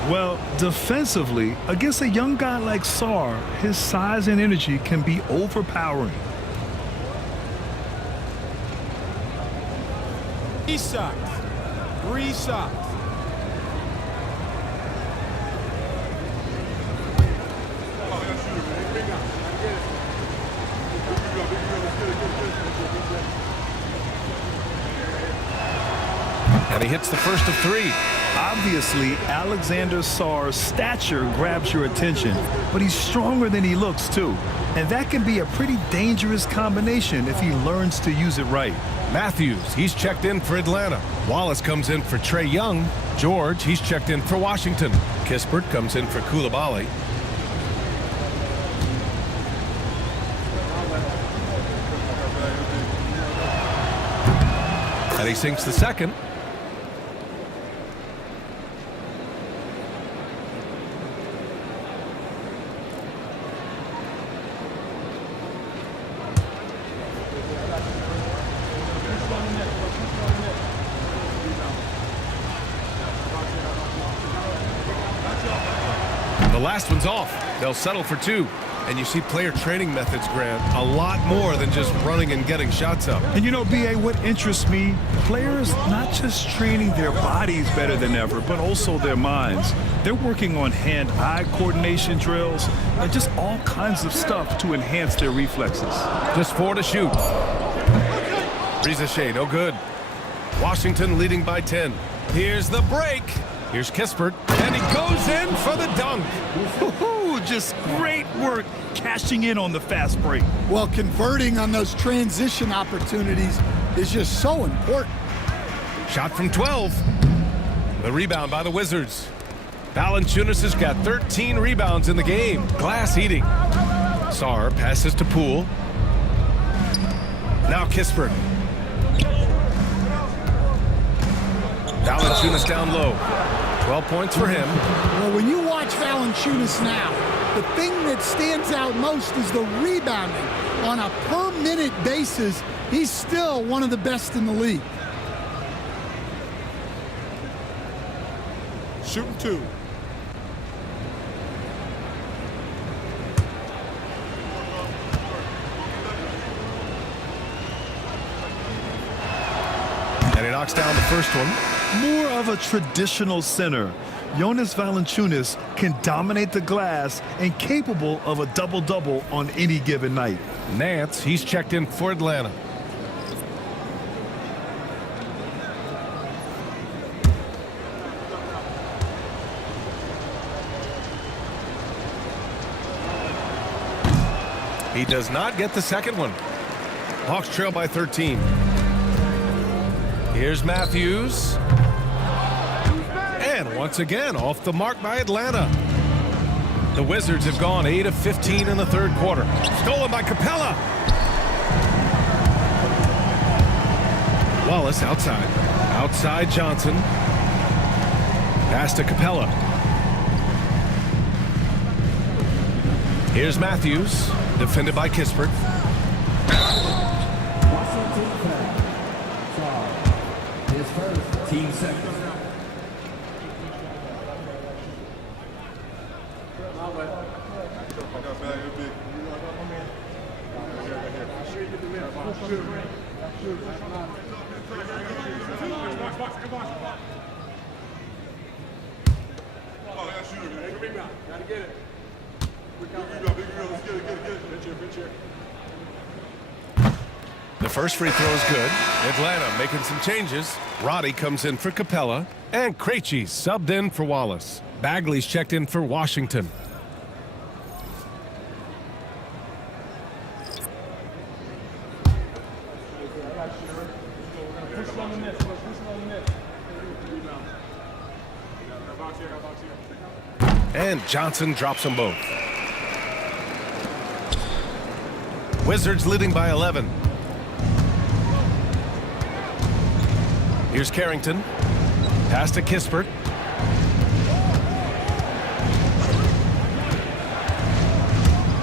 Well, defensively, against a young guy like Sarr, his size and energy can be overpowering. 3 shots. 3 shots. And he hits the first of 3. Obviously, Alexander Sarr's stature grabs your attention, but he's stronger than he looks, too. And that can be a pretty dangerous combination if he learns to use it right. Matthews, he's checked in for Atlanta. Wallace comes in for Trae Young. George, he's checked in for Washington. Kispert comes in for Koulibaly. And he sinks the second. The last one's off. They'll settle for 2. And you see player training methods, Grant, a lot more than just running and getting shots up. And you know, B.A., what interests me, players not just training their bodies better than ever, but also their minds. They're working on hand-eye coordination drills and just all kinds of stuff to enhance their reflexes. Just 4 to shoot. Rizachet, no good. Washington leading by 10. Here's the break. Here's Kispert, and he goes in for the dunk. Woohoo! Just great work cashing in on the fast break. Well, converting on those transition opportunities is just so important. Shot from 12. The rebound by the Wizards. Valanciunas has got 13 rebounds in the game. Glass eating. Sarr passes to Poole. Now Kispert. Valanciunas down low. 12 points for him. Well, when you watch Valanciunas now, the thing that stands out most is the rebounding. On a per-minute basis, he's still one of the best in the league. Shooting 2. And he knocks down the first one. More of a traditional center, Jonas Valanciunas can dominate the glass and capable of a double-double on any given night. Nance, he's checked in for Atlanta. He does not get the second one. Hawks trail by 13. Here's Matthews. And once again, off the mark by Atlanta. The Wizards have gone 8 of 15 in the third quarter. Stolen by Capella. Wallace outside. Outside Johnson. Pass to Capella. Here's Matthews. Defended by Kispert. His first team second. The first free throw is good. Atlanta making some changes. Roddy comes in for Capella. And Krejci subbed in for Wallace. Bagley's checked in for Washington. And Johnson drops them both. Wizards leading by 11. Here's Carrington. Pass to Kispert.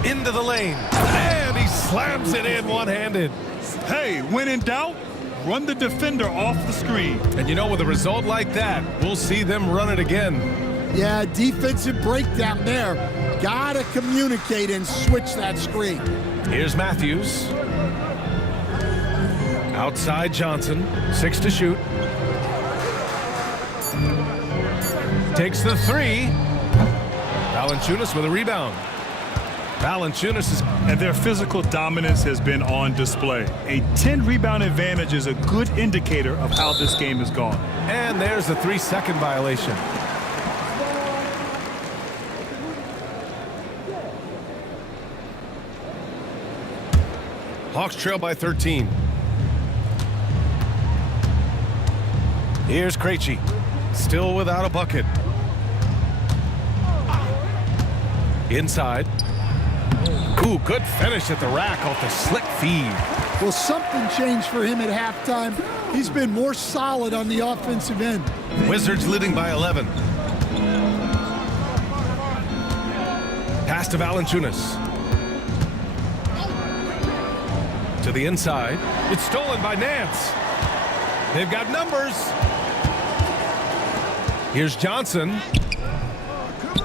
Into the lane. And he slams it in one-handed. Hey, when in doubt, run the defender off the screen. And you know, with a result like that, we'll see them run it again. Yeah, defensive breakdown there. Gotta communicate and switch that screen. Here's Matthews. Outside Johnson. 6 to shoot. Takes the 3. Valanciunas with a rebound. Valanciunas is... And their physical dominance has been on display. A 10-rebound advantage is a good indicator of how this game has gone. And there's a 3-second violation. Hawks trail by 13. Here's Krejci. Still without a bucket. Inside. Ooh, good finish at the rack off the slick feed. Well, something changed for him at halftime. He's been more solid on the offensive end. Wizards leading by 11. Pass to Valanciunas. To the inside. It's stolen by Nance. They've got numbers. Here's Johnson.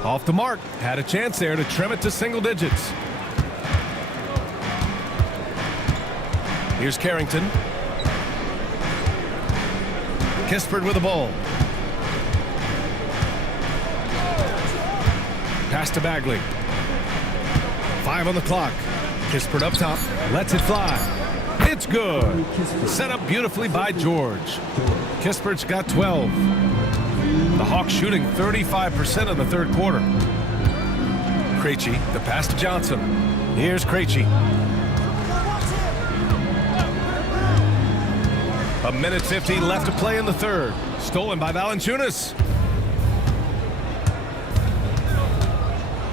Off the mark. Had a chance there to trim it to single digits. Here's Carrington. Kispert with the ball. Pass to Bagley. 5 on the clock. Kispert up top. Lets it fly. It's good. Set up beautifully by George. Kispert's got 12. The Hawks shooting 35% in the third quarter. Krejci, the pass to Johnson. Here's Krejci. A minute 15 left to play in the third. Stolen by Valanciunas.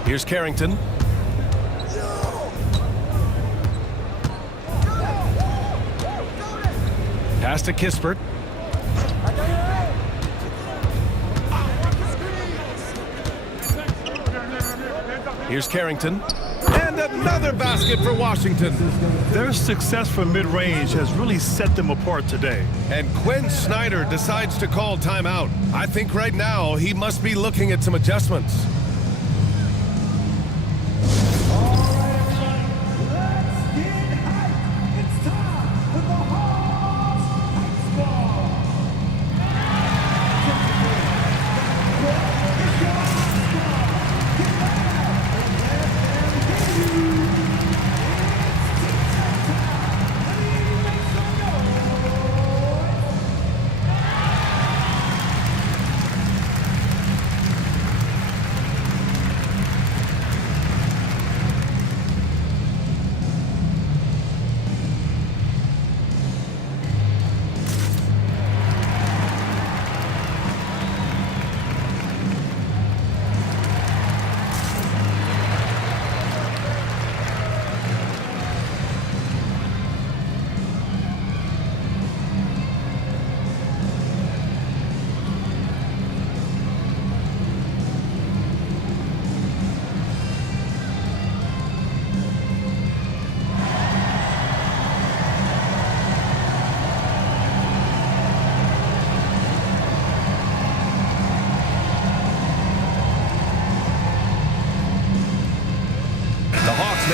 Here's Carrington. Pass to Kispert. Here's Carrington. And another basket for Washington. Their success from mid-range has really set them apart today. And Quinn Snyder decides to call timeout. I think right now he must be looking at some adjustments.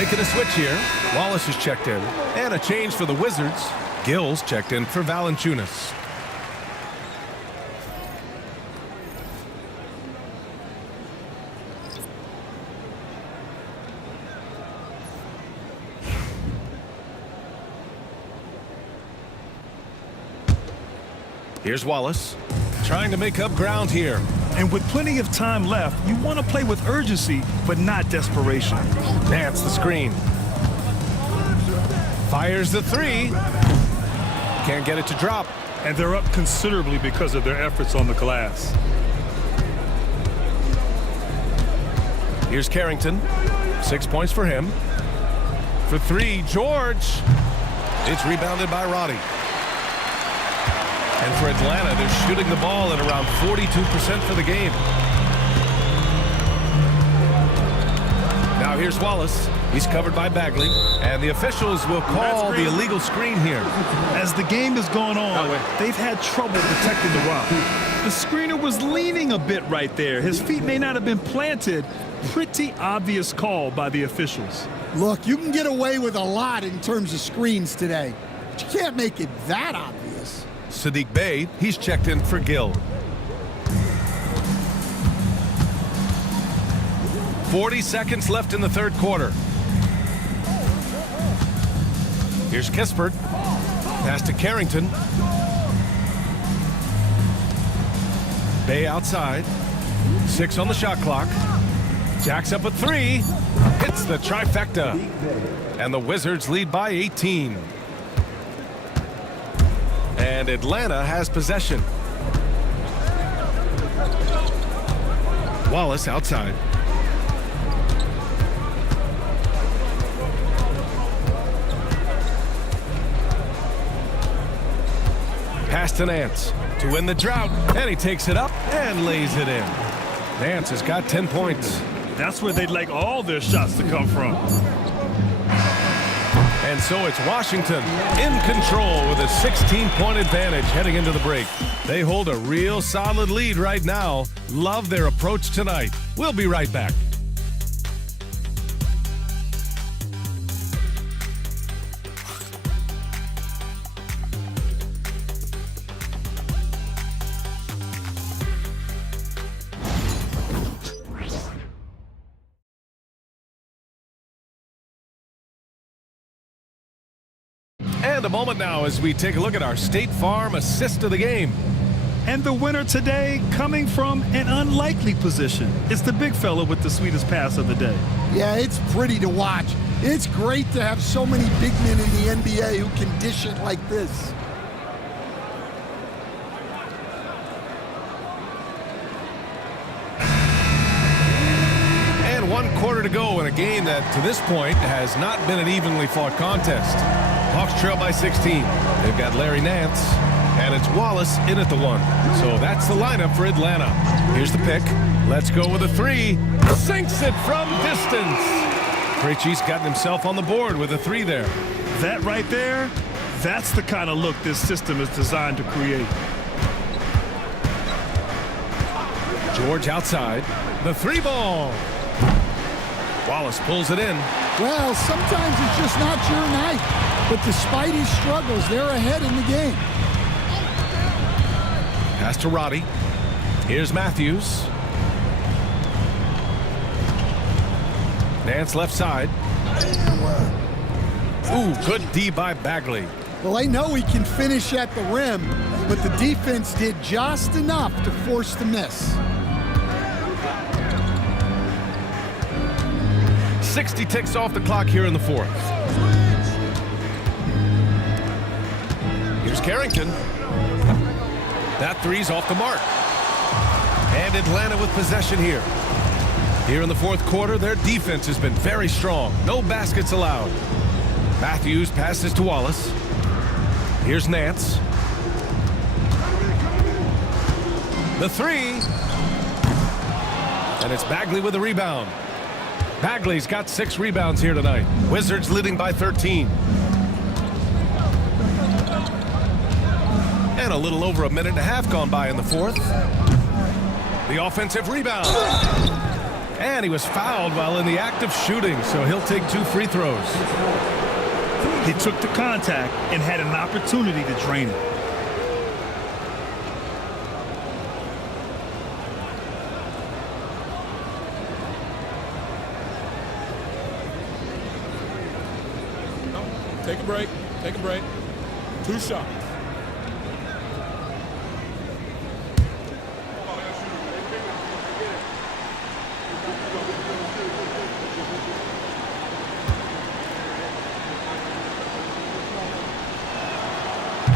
making a switch here. Wallace is checked in. And a change for the Wizards. Gill's checked in for Valanciunas. Here's Wallace, trying to make up ground here. And with plenty of time left, you want to play with urgency, but not desperation. Nance the screen. Fires the three. Can't get it to drop. And they're up considerably because of their efforts on the glass. Here's Carrington. 6 points for him. For three, George. It's rebounded by Roddy. And for Atlanta, they're shooting the ball at around 42% for the game. Now here's Wallace. He's covered by Bagley. And the officials will call the illegal screen here. As the game has gone on, they've had trouble protecting the rock. The screener was leaning a bit right there. His feet may not have been planted. Pretty obvious call by the officials. Look, you can get away with a lot in terms of screens today, but you can't make it that obvious. Sadiq Bey, he's checked in for Gill. 40 seconds left in the third quarter. Here's Kispert. Pass to Carrington. Bey outside. 6 on the shot clock. Jacks up a three. Hits the trifecta. And the Wizards lead by 18. And Atlanta has possession. Wallace outside. Pass to Nance to win the drought. And he takes it up and lays it in. Nance has got 10 points. That's where they'd like all their shots to come from. And so it's Washington in control with a 16-point advantage heading into the break. They hold a real solid lead right now. Love their approach tonight. We'll be right back. And a moment now as we take a look at our State Farm assist of the game. And the winner today coming from an unlikely position. It's the big fella with the sweetest pass of the day. Yeah, it's pretty to watch. It's great to have so many big men in the NBA who can dish it like this. And 1 quarter to go in a game that to this point has not been an evenly fought contest. Hawks trail by 16. They've got Larry Nance, and it's Wallace in at the 1. So that's the lineup for Atlanta. Here's the pick. Let's go with a three. Sinks it from distance. Krejci's gotten himself on the board with a three there. That right there, that's the kind of look this system is designed to create. George outside. The three ball. Wallace pulls it in. Well, sometimes it's just not your night. But despite his struggles, they're ahead in the game. Pass to Roddy. Here's Matthews. Nance left side. Ooh, good D by Bagley. Well, I know he can finish at the rim, but the defense did just enough to force the miss. 60 ticks off the clock here in the fourth. Here's Carrington. That three's off the mark. And Atlanta with possession here. Here in the fourth quarter, their defense has been very strong. No baskets allowed. Matthews passes to Wallace. Here's Nance. The three. And it's Bagley with the rebound. Bagley's got 6 rebounds here tonight. Wizards leading by 13. And a little over a minute and a half gone by in the fourth. The offensive rebound. And he was fouled while in the act of shooting, so he'll take 2 free throws. He took the contact and had an opportunity to drain it. Take a break. Take a break. 2 shots.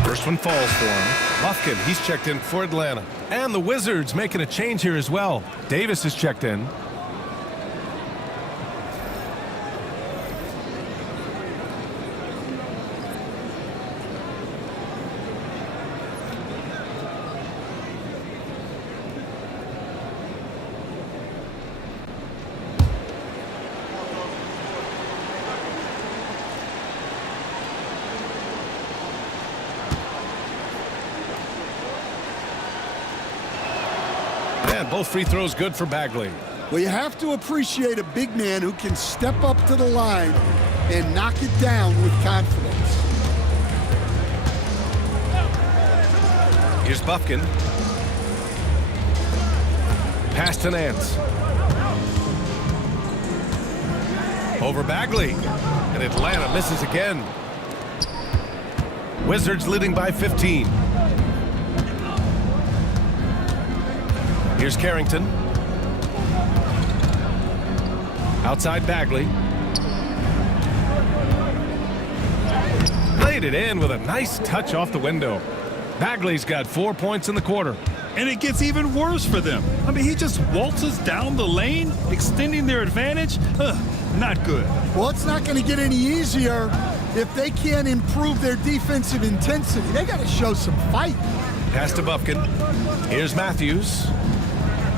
First one falls for him. Buffkin, he's checked in for Atlanta. And the Wizards making a change here as well. Davis is checked in. And both free throws good for Bagley. Well, you have to appreciate a big man who can step up to the line and knock it down with confidence. Here's Buffkin. Pass to Nance. Over Bagley. And Atlanta misses again. Wizards leading by 15. Here's Carrington. Outside Bagley. Laid it in with a nice touch off the window. Bagley's got 4 points in the quarter. And it gets even worse for them. I mean, he just waltzes down the lane, extending their advantage. Not good. Well, it's not going to get any easier if they can't improve their defensive intensity. They got to show some fight. Pass to Buffkin. Here's Matthews.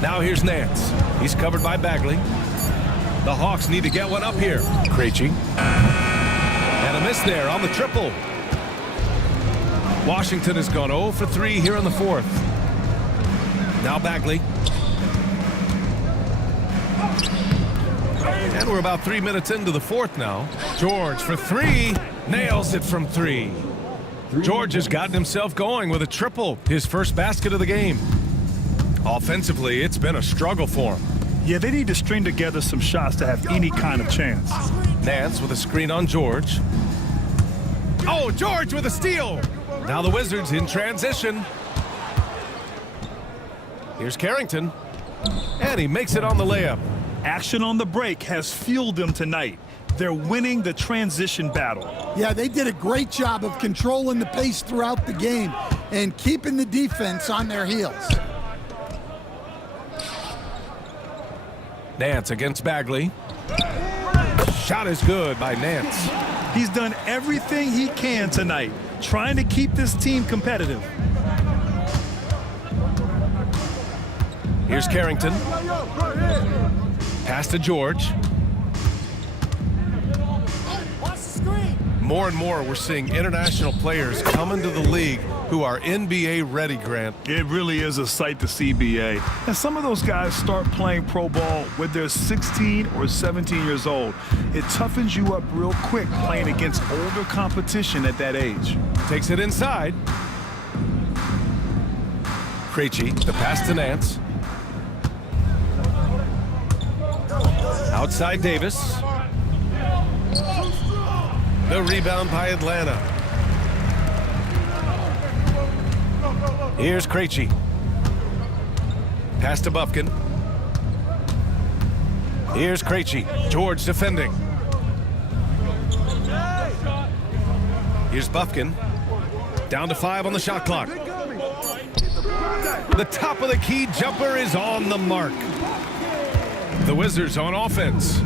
Now here's Nance. He's covered by Bagley. The Hawks need to get one up here. Krejci. And a miss there on the triple. Washington has gone 0 for 3 here in the 4th. Now Bagley. And we're about 3 minutes into the 4th now. George for 3. Nails it from 3. George has gotten himself going with a triple. His first basket of the game. Offensively, it's been a struggle for him. Yeah, they need to string together some shots to have any kind of chance. Nance with a screen on George. Oh, George with a steal. Now the Wizards in transition. Here's Carrington. And he makes it on the layup. Action on the break has fueled them tonight. They're winning the transition battle. Yeah, they did a great job of controlling the pace throughout the game and keeping the defense on their heels. Nance against Bagley. Shot is good by Nance. He's done everything he can tonight, trying to keep this team competitive. Here's Carrington. Pass to George. More and more we're seeing international players come into the league who are NBA ready, Grant. It really is a sight to see, BA. And some of those guys start playing pro ball when they're 16 or 17 years old. It toughens you up real quick playing against older competition at that age. Takes it inside. Krejci, the pass to Nance. Outside Davis. The rebound by Atlanta. Here's Krejci. Pass to Buffkin. Here's Krejci. George defending. Here's Buffkin. Down to 5 on the shot clock. The top of the key jumper is on the mark. The Wizards on offense.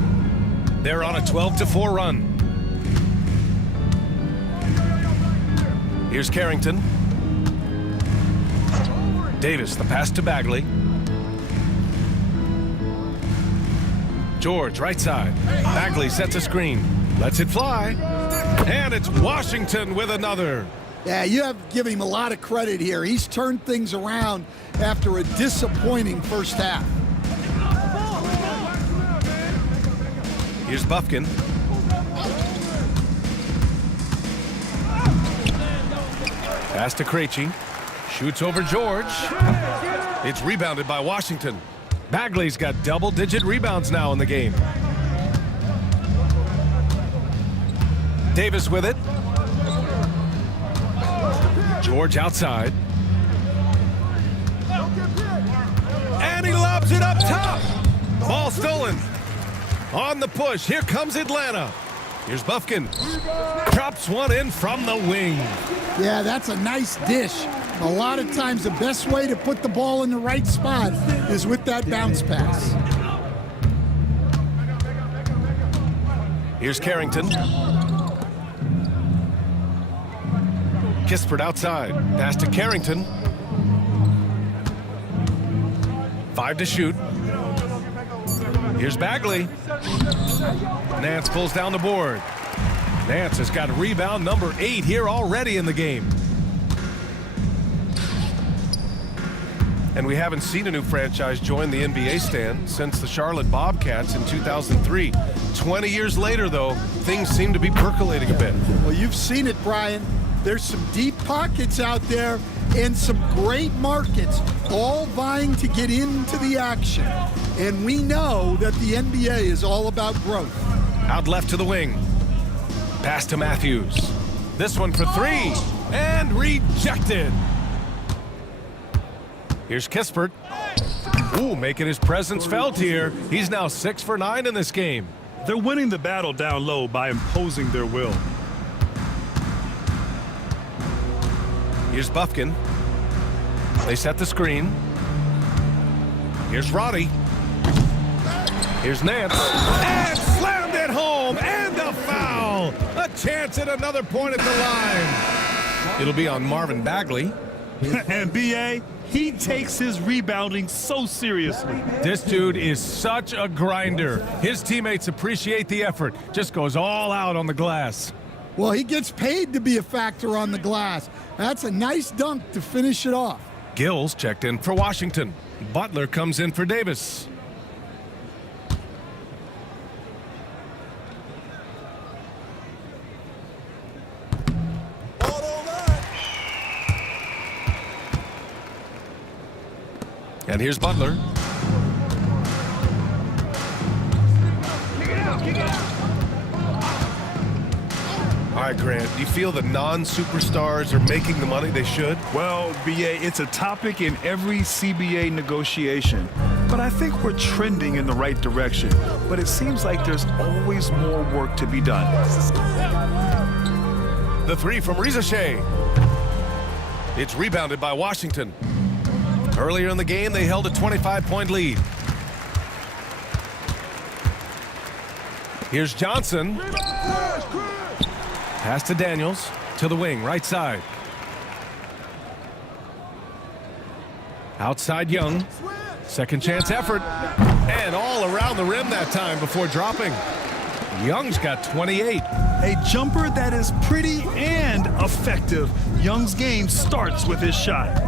They're on a 12-4 run. Here's Carrington. Davis, the pass to Bagley. George, right side. Bagley sets a screen. Lets it fly. And it's Washington with another. Yeah, you have to give him a lot of credit here. He's turned things around after a disappointing first half. Here's Bufkin. Pass to Krejci. Shoots over George. It's rebounded by Washington. Bagley's got double-digit rebounds now in the game. Davis with it. George outside. And he lobs it up top. Ball stolen. On the push. Here comes Atlanta. Here's Bufkin. Drops one in from the wing. Yeah, that's a nice dish. A lot of times the best way to put the ball in the right spot is with that bounce pass. Here's Carrington. Kispert outside. Pass to Carrington. 5 to shoot. Here's Bagley. Nance pulls down the board. Nance has got rebound number 8 here already in the game. And we haven't seen a new franchise join the NBA stand since the Charlotte Bobcats in 2003. 20 years later, though, things seem to be percolating a bit. Well, you've seen it, Brian. There's some deep pockets out there and some great markets all vying to get into the action. And we know that the NBA is all about growth. Out left to the wing. Pass to Matthews. This one for 3. And rejected. Here's Kispert. Ooh, making his presence felt here. He's now 6 for 9 in this game. They're winning the battle down low by imposing their will. Here's Bufkin. They set the screen. Here's Roddy. Here's Nance. And slammed it home. And a foul. A chance at another point at the line. It'll be on Marvin Bagley. And B.A., he takes his rebounding so seriously. This dude is such a grinder. His teammates appreciate the effort. Just goes all out on the glass. Well, he gets paid to be a factor on the glass. That's a nice dunk to finish it off. Gills checked in for Washington. Butler comes in for Davis. And here's Butler. All right, Grant, do you feel the non-superstars are making the money they should? Well, B.A., it's a topic in every CBA negotiation. But I think we're trending in the right direction. But it seems like there's always more work to be done. The 3 from Rizachet. It's rebounded by Washington. Earlier in the game, they held a 25-point lead. Here's Johnson. Pass to Daniels, to the wing, right side. Outside Young. Second chance effort. And all around the rim that time before dropping. Young's got 28. A jumper that is pretty and effective. Young's game starts with his shot.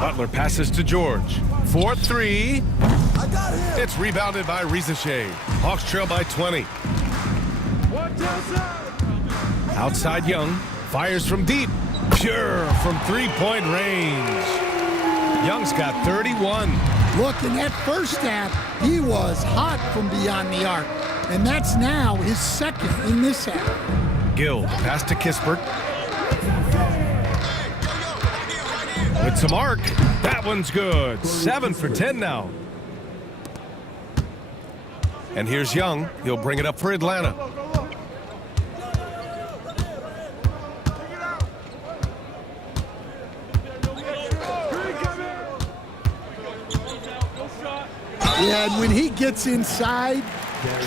Butler passes to George. 4-3. It's rebounded by Rizachet. Hawks trail by 20. Outside Young. Fires from deep. Pure from three-point range. Young's got 31. Look, in that first half, he was hot from beyond the arc. And that's now his second in this half. Gill, pass to Kispert. With some arc. That one's good. 7 for 10 now. And here's Young. He'll bring it up for Atlanta. Yeah, and when he gets inside,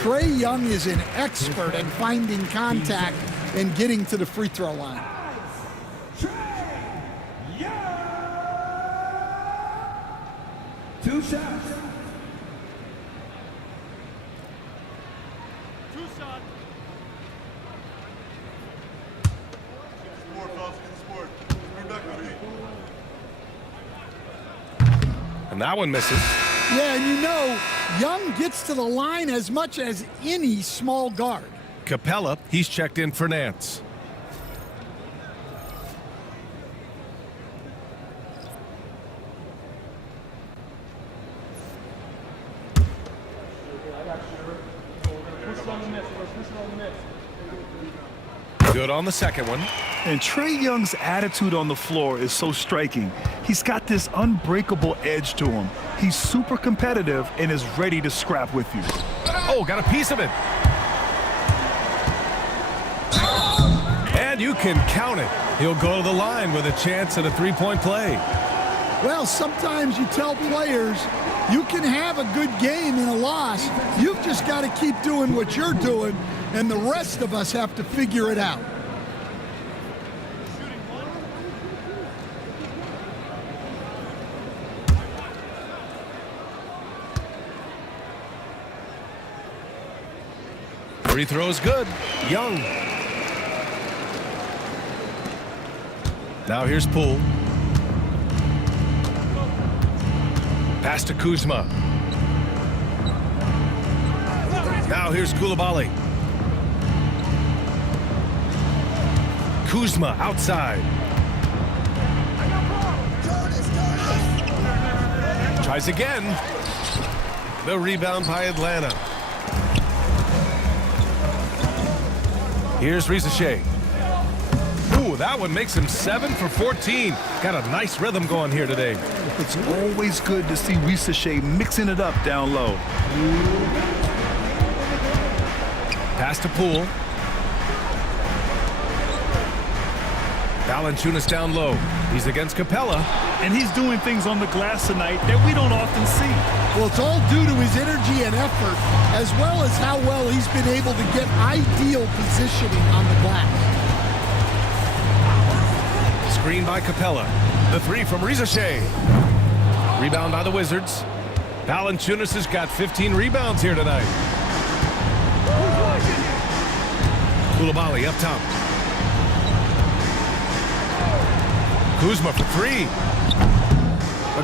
Trae Young is an expert at finding contact and getting to the free throw line. Two shots. And that one misses. Yeah, and you know, Young gets to the line as much as any small guard. Capella, he's checked in for Nance. Good on the second one. And Trae Young's attitude on the floor is so striking. He's got this unbreakable edge to him. He's super competitive and is ready to scrap with you. Oh, got a piece of it. And you can count it. He'll go to the line with a chance at a three-point play. Well, sometimes you tell players you can have a good game in a loss. You've just got to keep doing what you're doing, and the rest of us have to figure it out. Free throw's good. Young. Now here's Poole. Pass to Kuzma. Now here's Coulibaly. Kuzma outside. Tries again. The rebound by Atlanta. Here's Risacher. Ooh, that one makes him 7 for 14. Got a nice rhythm going here today. It's always good to see Risacher mixing it up down low. Pass to Poole. Valanciunas down low. He's against Capella. And he's doing things on the glass tonight that we don't often see. Well, it's all due to his energy and effort, as well as how well he's been able to get ideal positioning on the glass. Screen by Capella. The three from Risacher. Rebound by the Wizards. Valanciunas has got 15 rebounds here tonight. Coulibaly up top. Kuzma for three.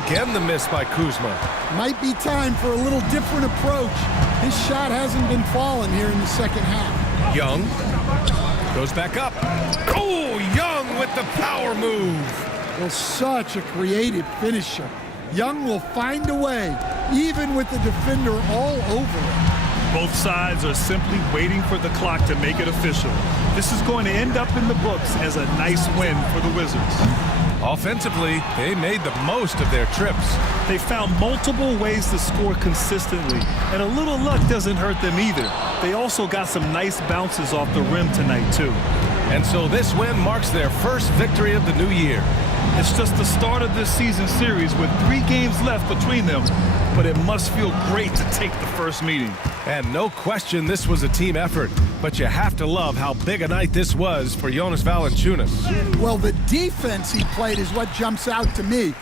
Again, the miss by Kuzma. Might be time for a little different approach. His shot hasn't been falling here in the second half. Young goes back up. Oh, Young with the power move. Well, such a creative finisher. Young will find a way, even with the defender all over him. Both sides are simply waiting for the clock to make it official. This is going to end up in the books as a nice win for the Wizards. Offensively, they made the most of their trips. They found multiple ways to score consistently, and a little luck doesn't hurt them either. They also got some nice bounces off the rim tonight, too. And so this win marks their first victory of the new year. It's just the start of this season series with 3 games left between them, but it must feel great to take the first meeting. And no question this was a team effort, but you have to love how big a night this was for Jonas Valanciunas. Well, the defense he played is what jumps out to me.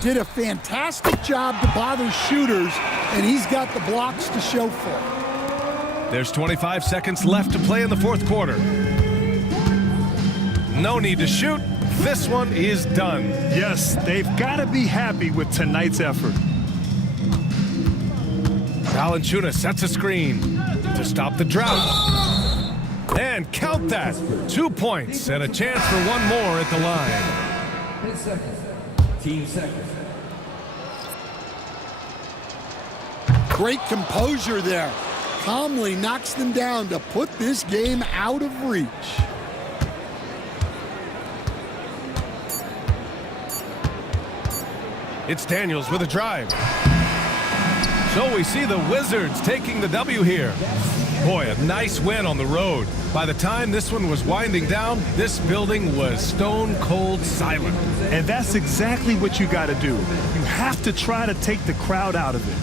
Did a fantastic job to bother shooters, and he's got the blocks to show for it. There's 25 seconds left to play in the fourth quarter. No need to shoot. This one is done. Yes, they've got to be happy with tonight's effort. Valanciunas sets a screen to stop the drought. And count that. 2 points and a chance for one more at the line. 10 seconds. Team seconds. Great composure there. Calmly knocks them down to put this game out of reach. It's Daniels with a drive. So we see the Wizards taking the W here. Boy, a nice win on the road. By the time this one was winding down, this building was stone cold silent. And that's exactly what you got to do. You have to try to take the crowd out of it.